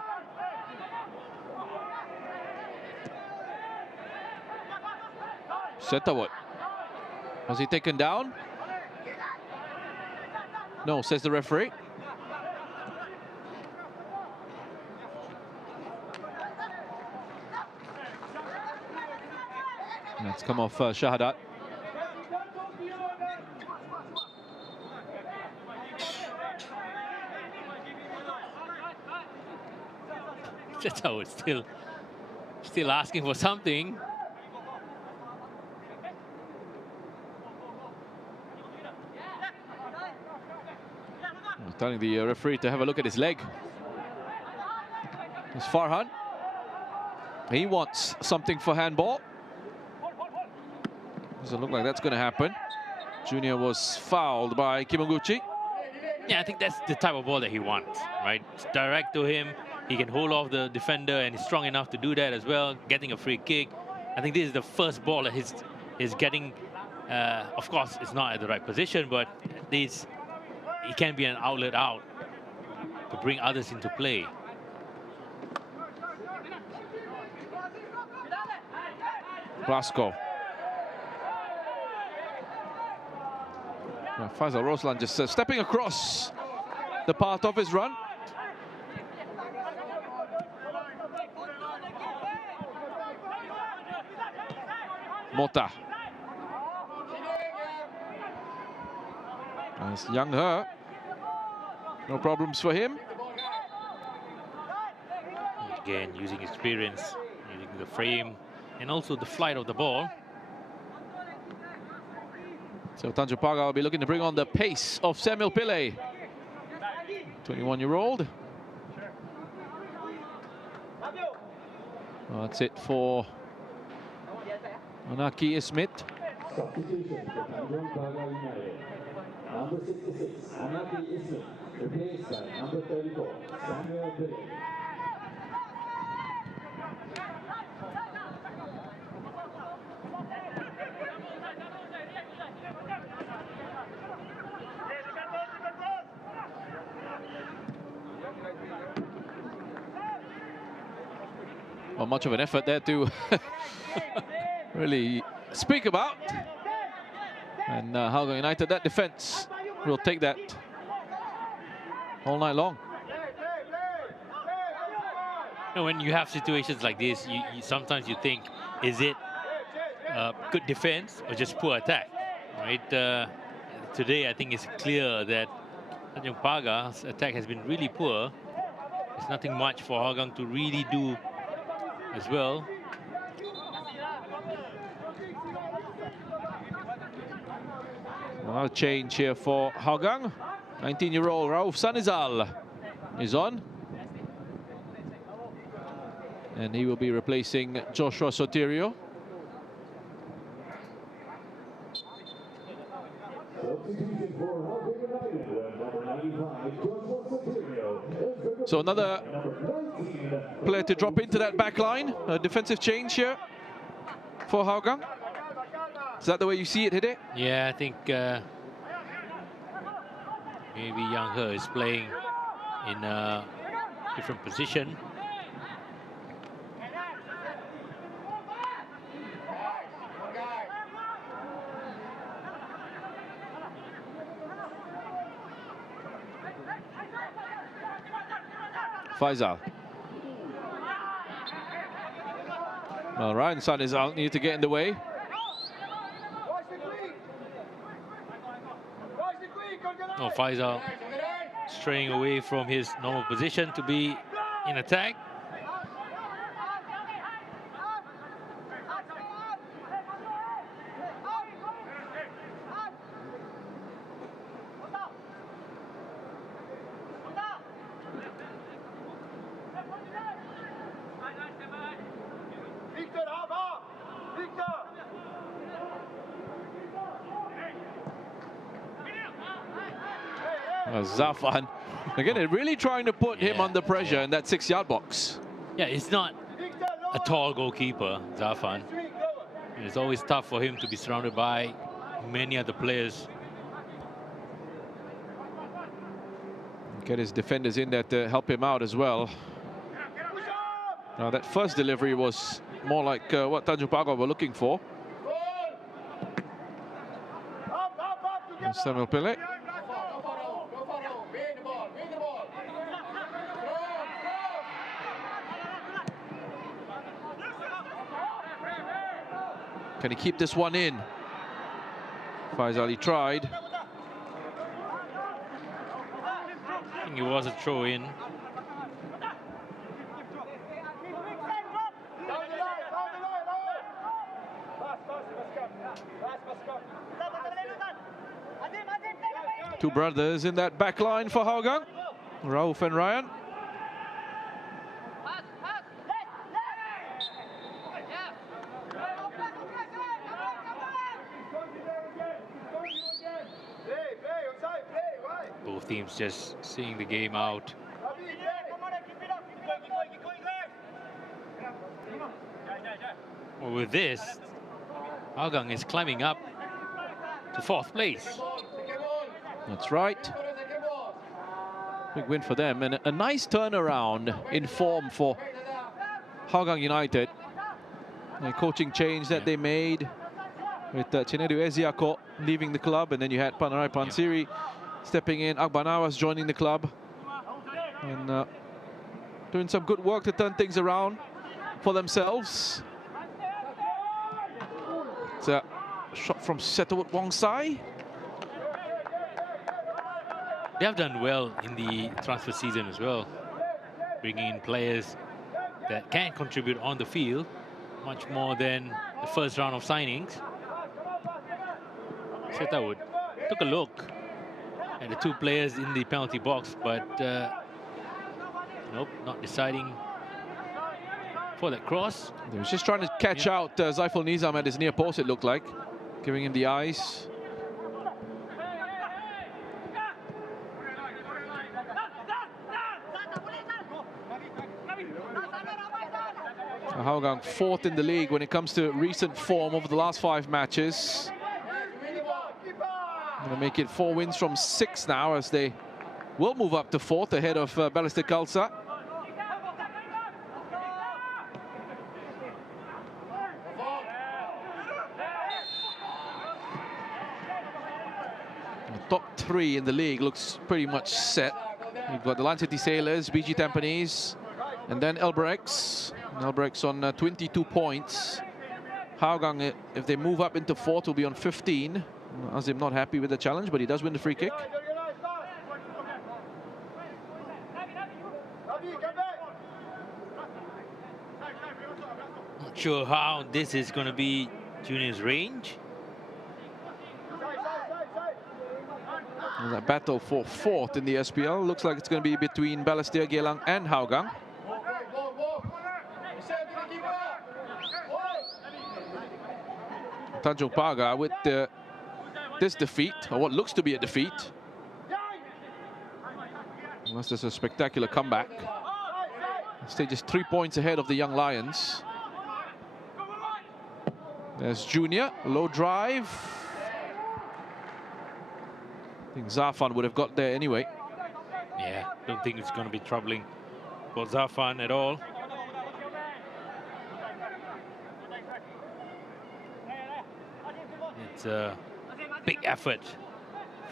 Setawat. Was he taken down? No, says the referee. Let's come off Shahadat. That's how it's still asking for something. Telling the referee to have a look at his leg. It's Farhan. He wants something for handball. Doesn't look like that's going to happen. Junior was fouled by Kimoguchi. Yeah, I think that's the type of ball that he wants, right? It's direct to him. He can hold off the defender, and he's strong enough to do that as well, getting a free kick. I think this is the first ball that he's getting. Of course, it's not at the right position, but this. It can be an outlet out to bring others into play. Blasco. Faisal Roslan just stepping across the path of his run. Mota. As Young He. No problems for him. Again, using experience, using the frame, and also the flight of the ball. So Tanjong Pagar will be looking to bring on the pace of Samuel Pillay, 21-year-old. That's it for Anaki Ismit. Substitution for Tanjong Pagar United. Number 66, Anaki Ismit, replaced by number 34, Samuel Pillay. Well, much of an effort there to really speak about. And Hougang United, that defense will take that all night long. And when you have situations like this, sometimes you think, is it good defense or just poor attack? Right? Today, I think it's clear that Tanjong Pagar's attack has been really poor. There's nothing much for Hougang to really do as well. A change here for Hougang. 19-year-old Rauf Sanizal is on. And he will be replacing Joshua Sotirio. Substitution for Hougang United, number 95, Joshua Sotirio. So another player to drop into that back line. A defensive change here for Hougang. Is that the way you see it, Hide? Yeah, I think maybe Yang He is playing in a different position. Faisal. Well, Ryan Sanizal need to get in the way. Oh, Faisal straying away from his normal position to be in attack. Zafan. Again, they're really trying to put him under pressure in that 6-yard box. Yeah, it's not a tall goalkeeper, Zafan. And it's always tough for him to be surrounded by many other players. Get his defenders in there to help him out as well. Now, that first delivery was more like what Tanjong Pagar were looking for. And Samuel Pillay. Can he keep this one in? Faisal, he tried. I think it was a throw in. Two brothers in that back line for Hougang, Rauf and Ryan. Both teams just seeing the game out. Well, with this, Hougang is climbing up to 4th place. That's right. Big win for them, and a nice turnaround in form for Hougang United. A coaching change that they made with Chinedu Eziako leaving the club, and then you had Panarai Pansiri stepping in, Akbar Nawas joining the club, and doing some good work to turn things around for themselves. It's a shot from Setawut Wongsai. They have done well in the transfer season as well, bringing in players that can contribute on the field much more than the first round of signings. Setawood took a look at the two players in the penalty box, but nope, not deciding for that cross. He was just trying to catch out Zaiful Nizam at his near post, it looked like, giving him the eyes. Hougang 4th in the league when it comes to recent form over the last 5 matches. Going to make it 4 wins from 6 now, as they will move up to 4th ahead of Ballistic Khalsa. The top 3 in the league looks pretty much set. You've got the Lion City Sailors, BG Tampines, and then Elbrex. Elbrex on 22 points. Hougang, if they move up into 4th, will be on 15. Azim not happy with the challenge, but he does win the free kick. Not sure how this is going to be Junior's range. And that battle for 4th in the SPL looks like it's going to be between Balestier, Geylang and Hougang. Tanjong Pagar with this defeat, or what looks to be a defeat. Unless there's a spectacular comeback. Stage is 3 points ahead of the Young Lions. There's Junior, low drive. I think Zafan would have got there anyway. Yeah, don't think it's going to be troubling for Zafan at all. It's a big effort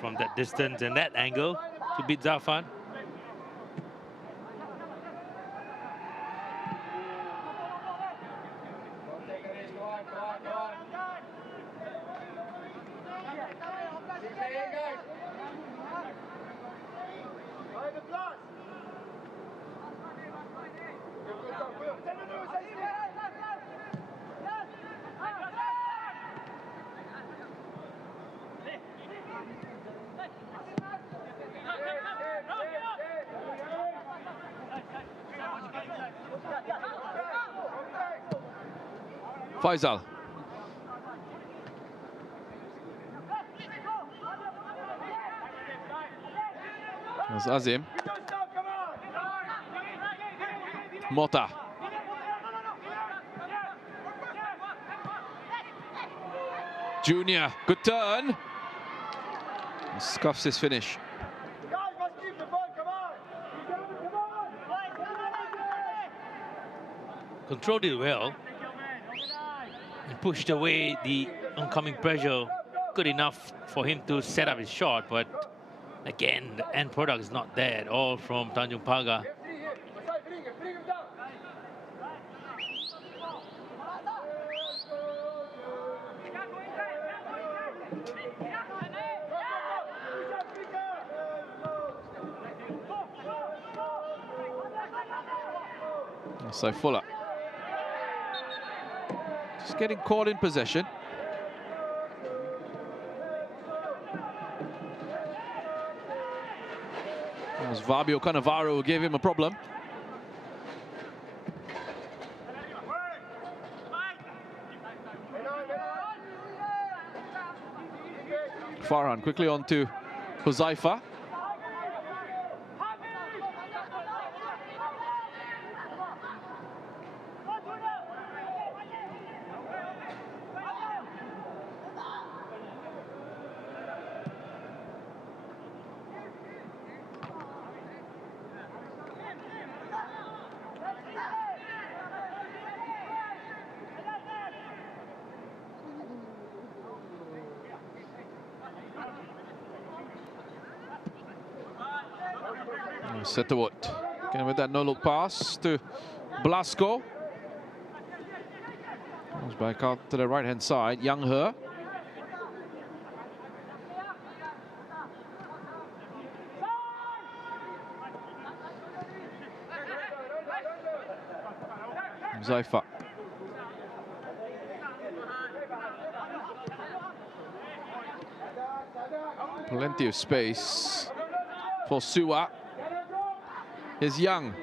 from that distance and that angle to beat Zafan. Faisal. There's Azim. Mota. Junior, good turn. Scuffs his finish. Controlled it well. And pushed away the oncoming pressure good enough for him to set up his shot, but again, the end product is not there at all from Tanjong Pagar. So Fuller just getting caught in possession. As Fabio Cannavaro gave him a problem. Farhan quickly on to Huzaifa. Setawood again with that no-look pass to Blasco. Goes back out to the right-hand side. Young He. Zaifa. Plenty of space for Suwa. Here's Young.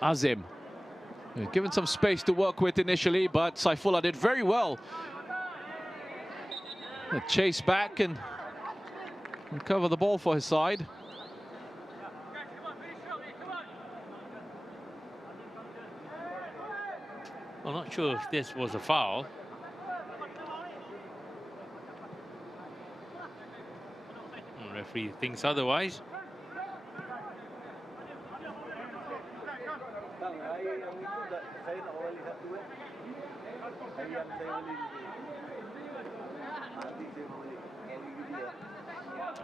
Azim. Given some space to work with initially, but Saifullah did very well. Chase back and recover the ball for his side. I'm not sure if this was a foul. The referee thinks otherwise.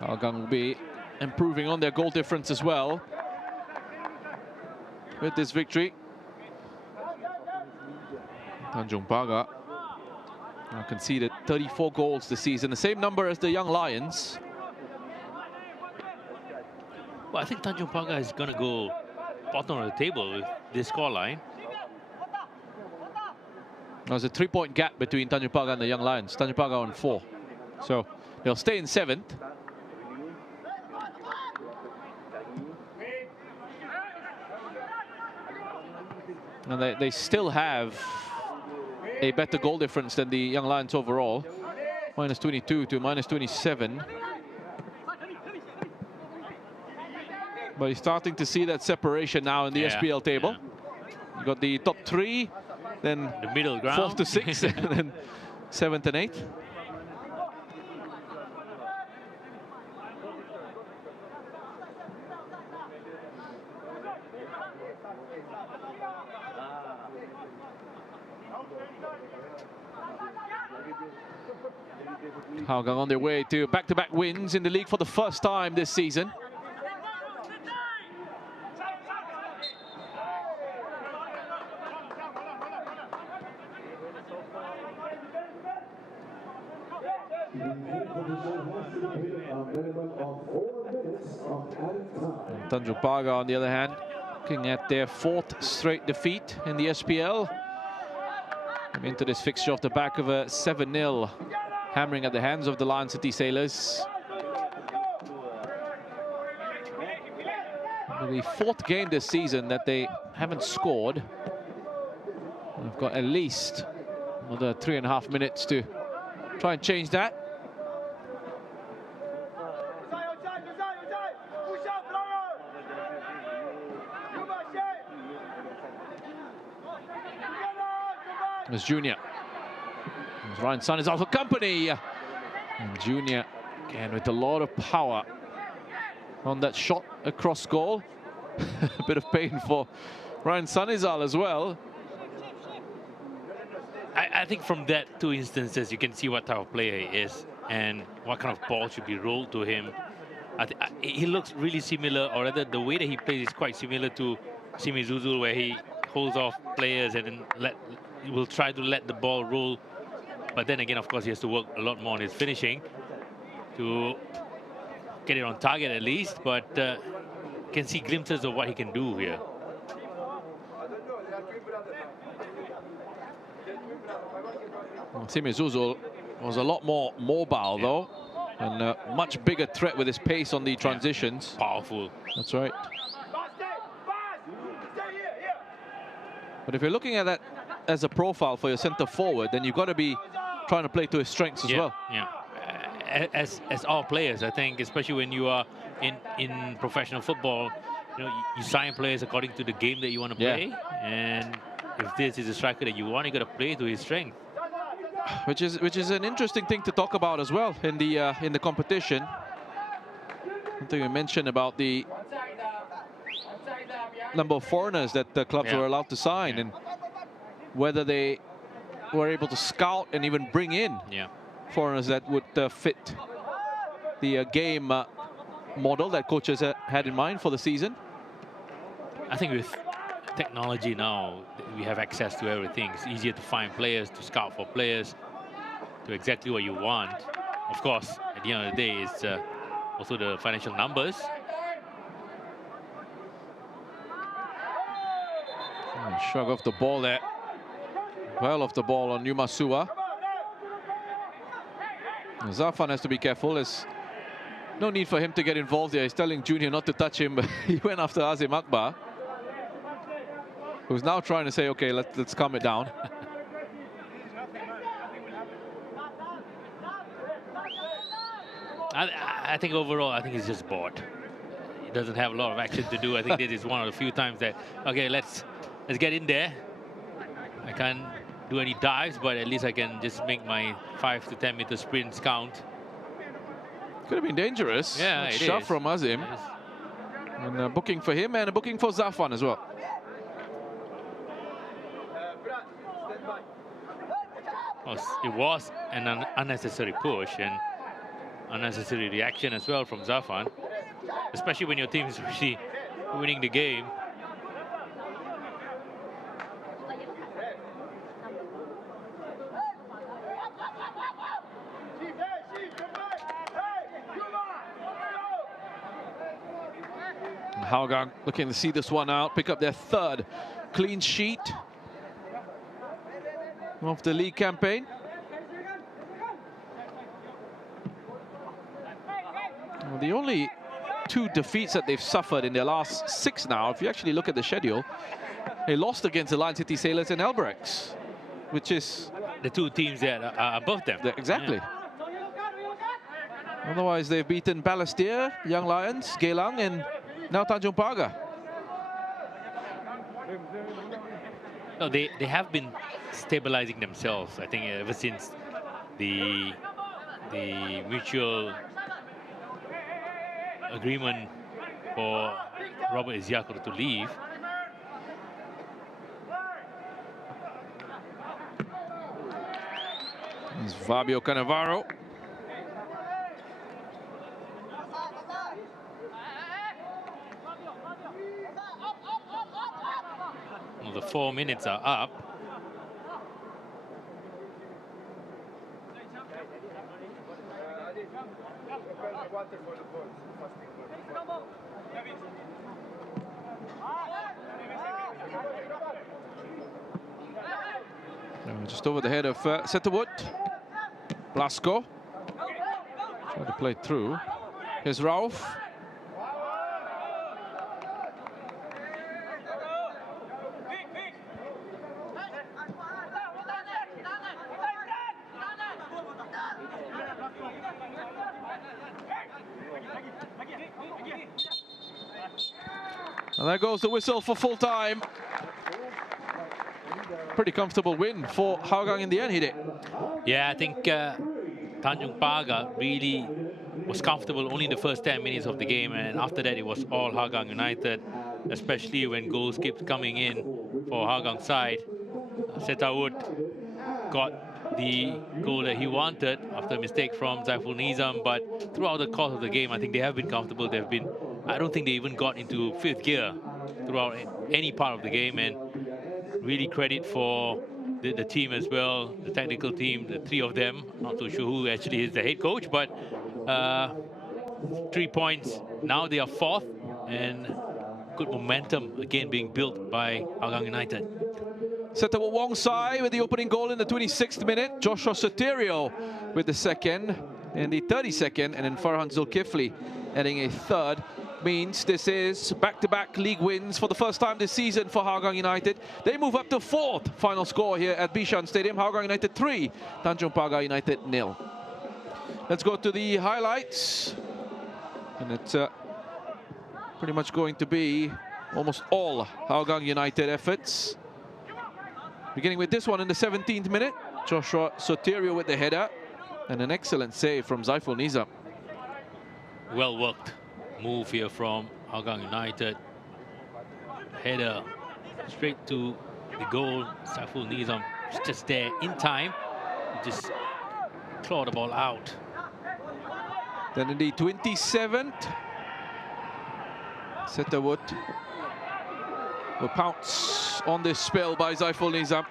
Hougang will be improving on their goal difference as well with this victory. Tanjong Pagar now conceded 34 goals this season, the same number as the Young Lions. Well, I think Tanjong Pagar is going to go bottom of the table with this scoreline. There's a 3-point gap between Tanjong Pagar and the Young Lions. Tanjong Pagar on 4. So they'll stay in 7th. And they still have a better goal difference than the Young Lions overall. Minus 22 to minus 27. But you're starting to see that separation now in the SPL table. You got the top 3, then the middle ground, 4th to 6th, and then 7th and 8th. Hougang on their way to back-to-back wins in the league for the first time this season. Tanjong Pagar, on the other hand, looking at their 4th straight defeat in the SPL. Into this fixture off the back of a 7-0 hammering at the hands of the Lion City Sailors. The 4th game this season that they haven't scored. They've got at least another 3.5 minutes to try and change that. As Junior. As Ryan Sun is out for company. And Junior, again, with a lot of power on that shot across goal. A bit of pain for Ryan Sanizal as well. I think from that 2 instances, you can see what type of player he is and what kind of ball should be rolled to him. He looks really similar, or rather the way that he plays is quite similar to Simi Zuzul, where he holds off players and then will try to let the ball roll. But then again, of course, he has to work a lot more on his finishing to get it on target at least. But can see glimpses of what he can do here. Simi Zuzul was a lot more mobile though, and a much bigger threat with his pace on the transitions. Powerful. That's right. But if you're looking at that as a profile for your centre forward, then you've got to be trying to play to his strengths as well. Yeah, as all players, I think, especially when you are in professional football, you know, you sign players according to the game that you want to play. And if this is a striker that you want, you got to play to his strength. Which is an interesting thing to talk about as well in the competition. Something we mentioned about the number of foreigners that the clubs were allowed to sign, and whether they were able to scout and even bring in foreigners that would fit the game model that coaches had in mind for the season. I think with technology now, we have access to everything. It's easier to find players, to scout for players, to exactly what you want. Of course, at the end of the day, it's also the financial numbers. Shrug off the ball there. Well off the ball on Yumasua. Zafan has to be careful. There's no need for him to get involved there. He's telling Junior not to touch him, but he went after Azim Akbar, who's now trying to say, okay, let's calm it down. I think overall, I think he's just bored. He doesn't have a lot of action to do. I think this is one of the few times that, okay, let's get in there. I can't do any dives, but at least I can just make my 5 to 10 meter sprints count. Could have been dangerous. Yeah, it shove is. from Azim. And a booking for him and a booking for Zafan as well. It was an unnecessary push and unnecessary reaction as well from Zafan, especially when your team is really winning the game. Hougang looking to see this one out, pick up their third clean sheet of the league campaign. Well, the only 2 defeats that they've suffered in their last 6 now, if you actually look at the schedule, they lost against the Lion City Sailors and Albrechts, which is the 2 teams that are above them. Exactly. Yeah. Otherwise, they've beaten Balestier, Young Lions, Geylang, and now Tanjong Pagar. No, they have been stabilizing themselves, I think, ever since the mutual agreement for Robert Iziakor to leave. It's Fabio Cannavaro. Well, the 4 minutes are up. Just over the head of Setterwood. Blasco. Trying to play through. Here's Rauf. And there goes the whistle for full time. Pretty comfortable win for Hougang in the end, Hide. Yeah, I think Tanjong Pagar really was comfortable only in the first 10 minutes of the game, and after that it was all Hougang United, especially when goals kept coming in for Hougang side. Setterwood got the goal that he wanted after a mistake from Zaiful Nizam, but throughout the course of the game, I think they have been comfortable. They've been, I don't think they even got into 5th gear throughout any part of the game, and really credit for the team as well, the technical team, the 3 of them. Not too sure who actually is the head coach, but 3 points. Now they are 4th, and good momentum again being built by Hougang United. Setterwood Wong Sai with the opening goal in the 26th minute. Joshua Soterio with the second and the 32nd, and then Farhan Zulkifli adding a third. Means this is back-to-back league wins for the first time this season for Hougang United. They move up to 4th. Final score here at Bishan Stadium. Hougang United 3, Tanjong Pagar United 0. Let's go to the highlights. And it's pretty much going to be almost all Hougang United efforts. Beginning with this one in the 17th minute. Joshua Soterio with the header. And an excellent save from Zaiful Nizam. Well worked move here from Hougang United. Header straight to the goal. Zaiful Nizam just there in time. He just clawed the ball out. Then in the 27th, Setterwood will pounce on this spill by Zaiful Nizam.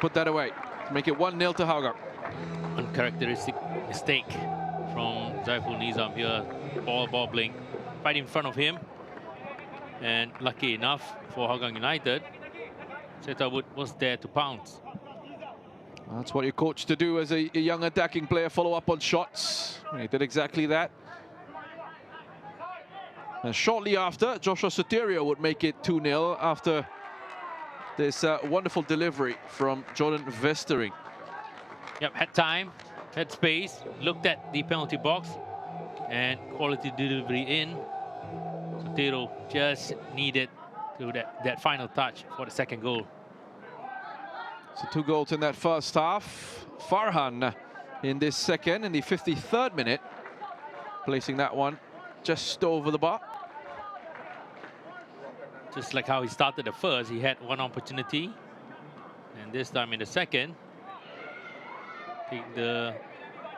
Put that away. Make it 1-0 to Hougang. Uncharacteristic mistake from Zaiful Nizam here. Ball bobbling right in front of him. And lucky enough for Hougang United, Setawood was there to pounce. That's what you're coached to do as a young attacking player, follow up on shots. He did exactly that. And shortly after, Joshua Soterio would make it 2-0 after this wonderful delivery from Jordan Vestering. Yep, had time, had space, looked at the penalty box, and quality delivery in. Soterio just needed to that final touch for the second goal. So 2 goals in that first half. Farhan in this second, in the 53rd minute, placing that one just over the bar. Just like how he started the first, he had one opportunity, and this time in the second, take the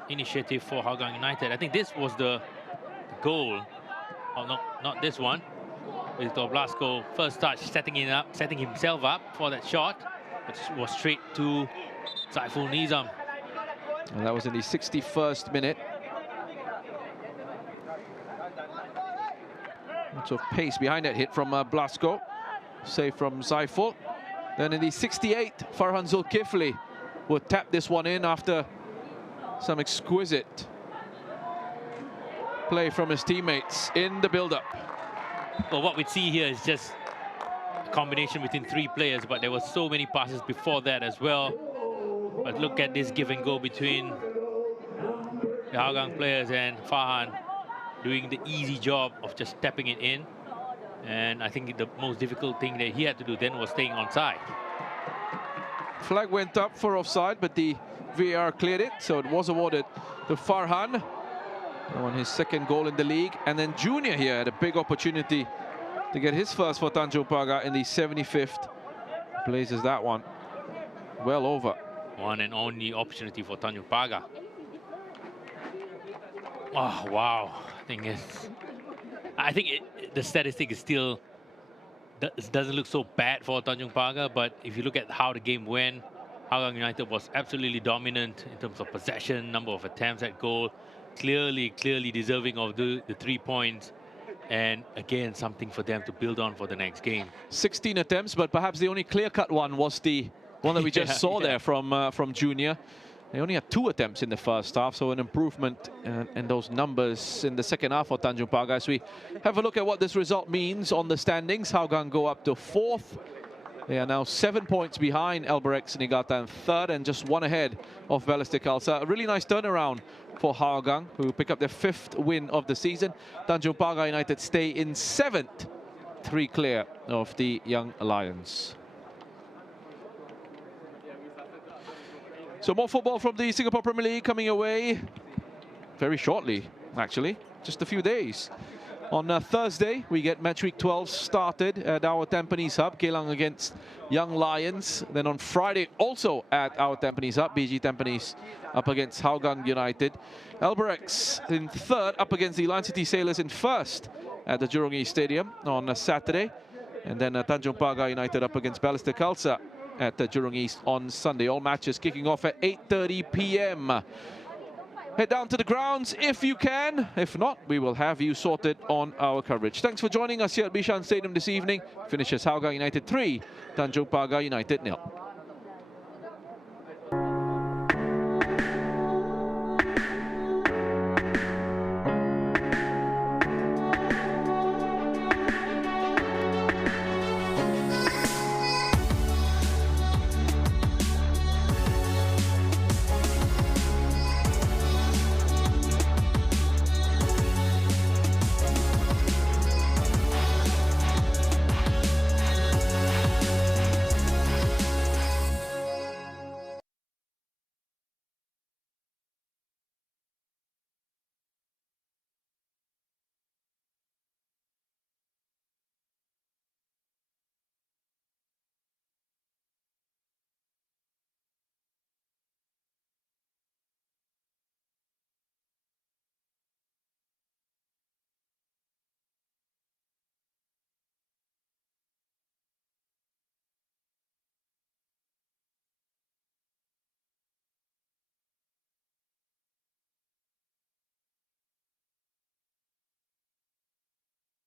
initiative for Hougang United. I think this was the goal. Oh, no, not this one. Victor Blasco first touch, setting himself up for that shot. It was straight to Zaiful Nizam. And that was in the 61st minute. Lots of pace behind that hit from Blasco. Save from Zaiful. Then in the 68th, Farhan Zulkifli would tap this one in after some exquisite play from his teammates in the build-up. Well, what we see here is just a combination between 3 players, but there were so many passes before that as well. But look at this give and go between the Hougang players and Farhan, doing the easy job of just tapping it in. And I think the most difficult thing that he had to do then was staying onside. Flag went up for offside, but the VAR cleared it, so it was awarded to Farhan on his second goal in the league. And then Junior here had a big opportunity to get his first for Tanjong Pagar in the 75th. Blazes that one well over. One and only opportunity for Tanjong Pagar. Oh, wow. I think the statistic is still doesn't look so bad for Tanjong Pagar, but if you look at how the game went, Hougang United was absolutely dominant in terms of possession, number of attempts at goal, clearly deserving of the 3 points, and again something for them to build on for the next game. 16 attempts, but perhaps the only clear-cut one was the one that we just saw there from Junior. They only had 2 attempts in the first half, so an improvement in those numbers in the second half for Tanjong Pagar. As we have a look at what this result means on the standings, Hougang go up to 4th. They are now 7 points behind Albirex Niigata in 3rd, and just 1 ahead of Balestier Khalsa. A really nice turnaround for Hougang, who pick up their 5th win of the season. Tanjong Pagar United stay in 7th, 3 clear of the Young Lions. So more football from the Singapore Premier League coming away very shortly, actually, just a few days. On Thursday, we get match week 12 started at our Tampines hub, Geylang against Young Lions. Then on Friday, also at our Tampines hub, BG Tampines up against Hougang United. Albirex in 3rd, up against the Lion City Sailors in 1st at the Jurong East Stadium on Saturday. And then Tanjong Pagar United up against Balestier Khalsa at Jurong East on Sunday. All matches kicking off at 8:30 p.m. Head down to the grounds if you can. If not, we will have you sorted on our coverage. Thanks for joining us here at Bishan Stadium this evening. Finishes Hougang United 3, Tanjong Pagar United 0.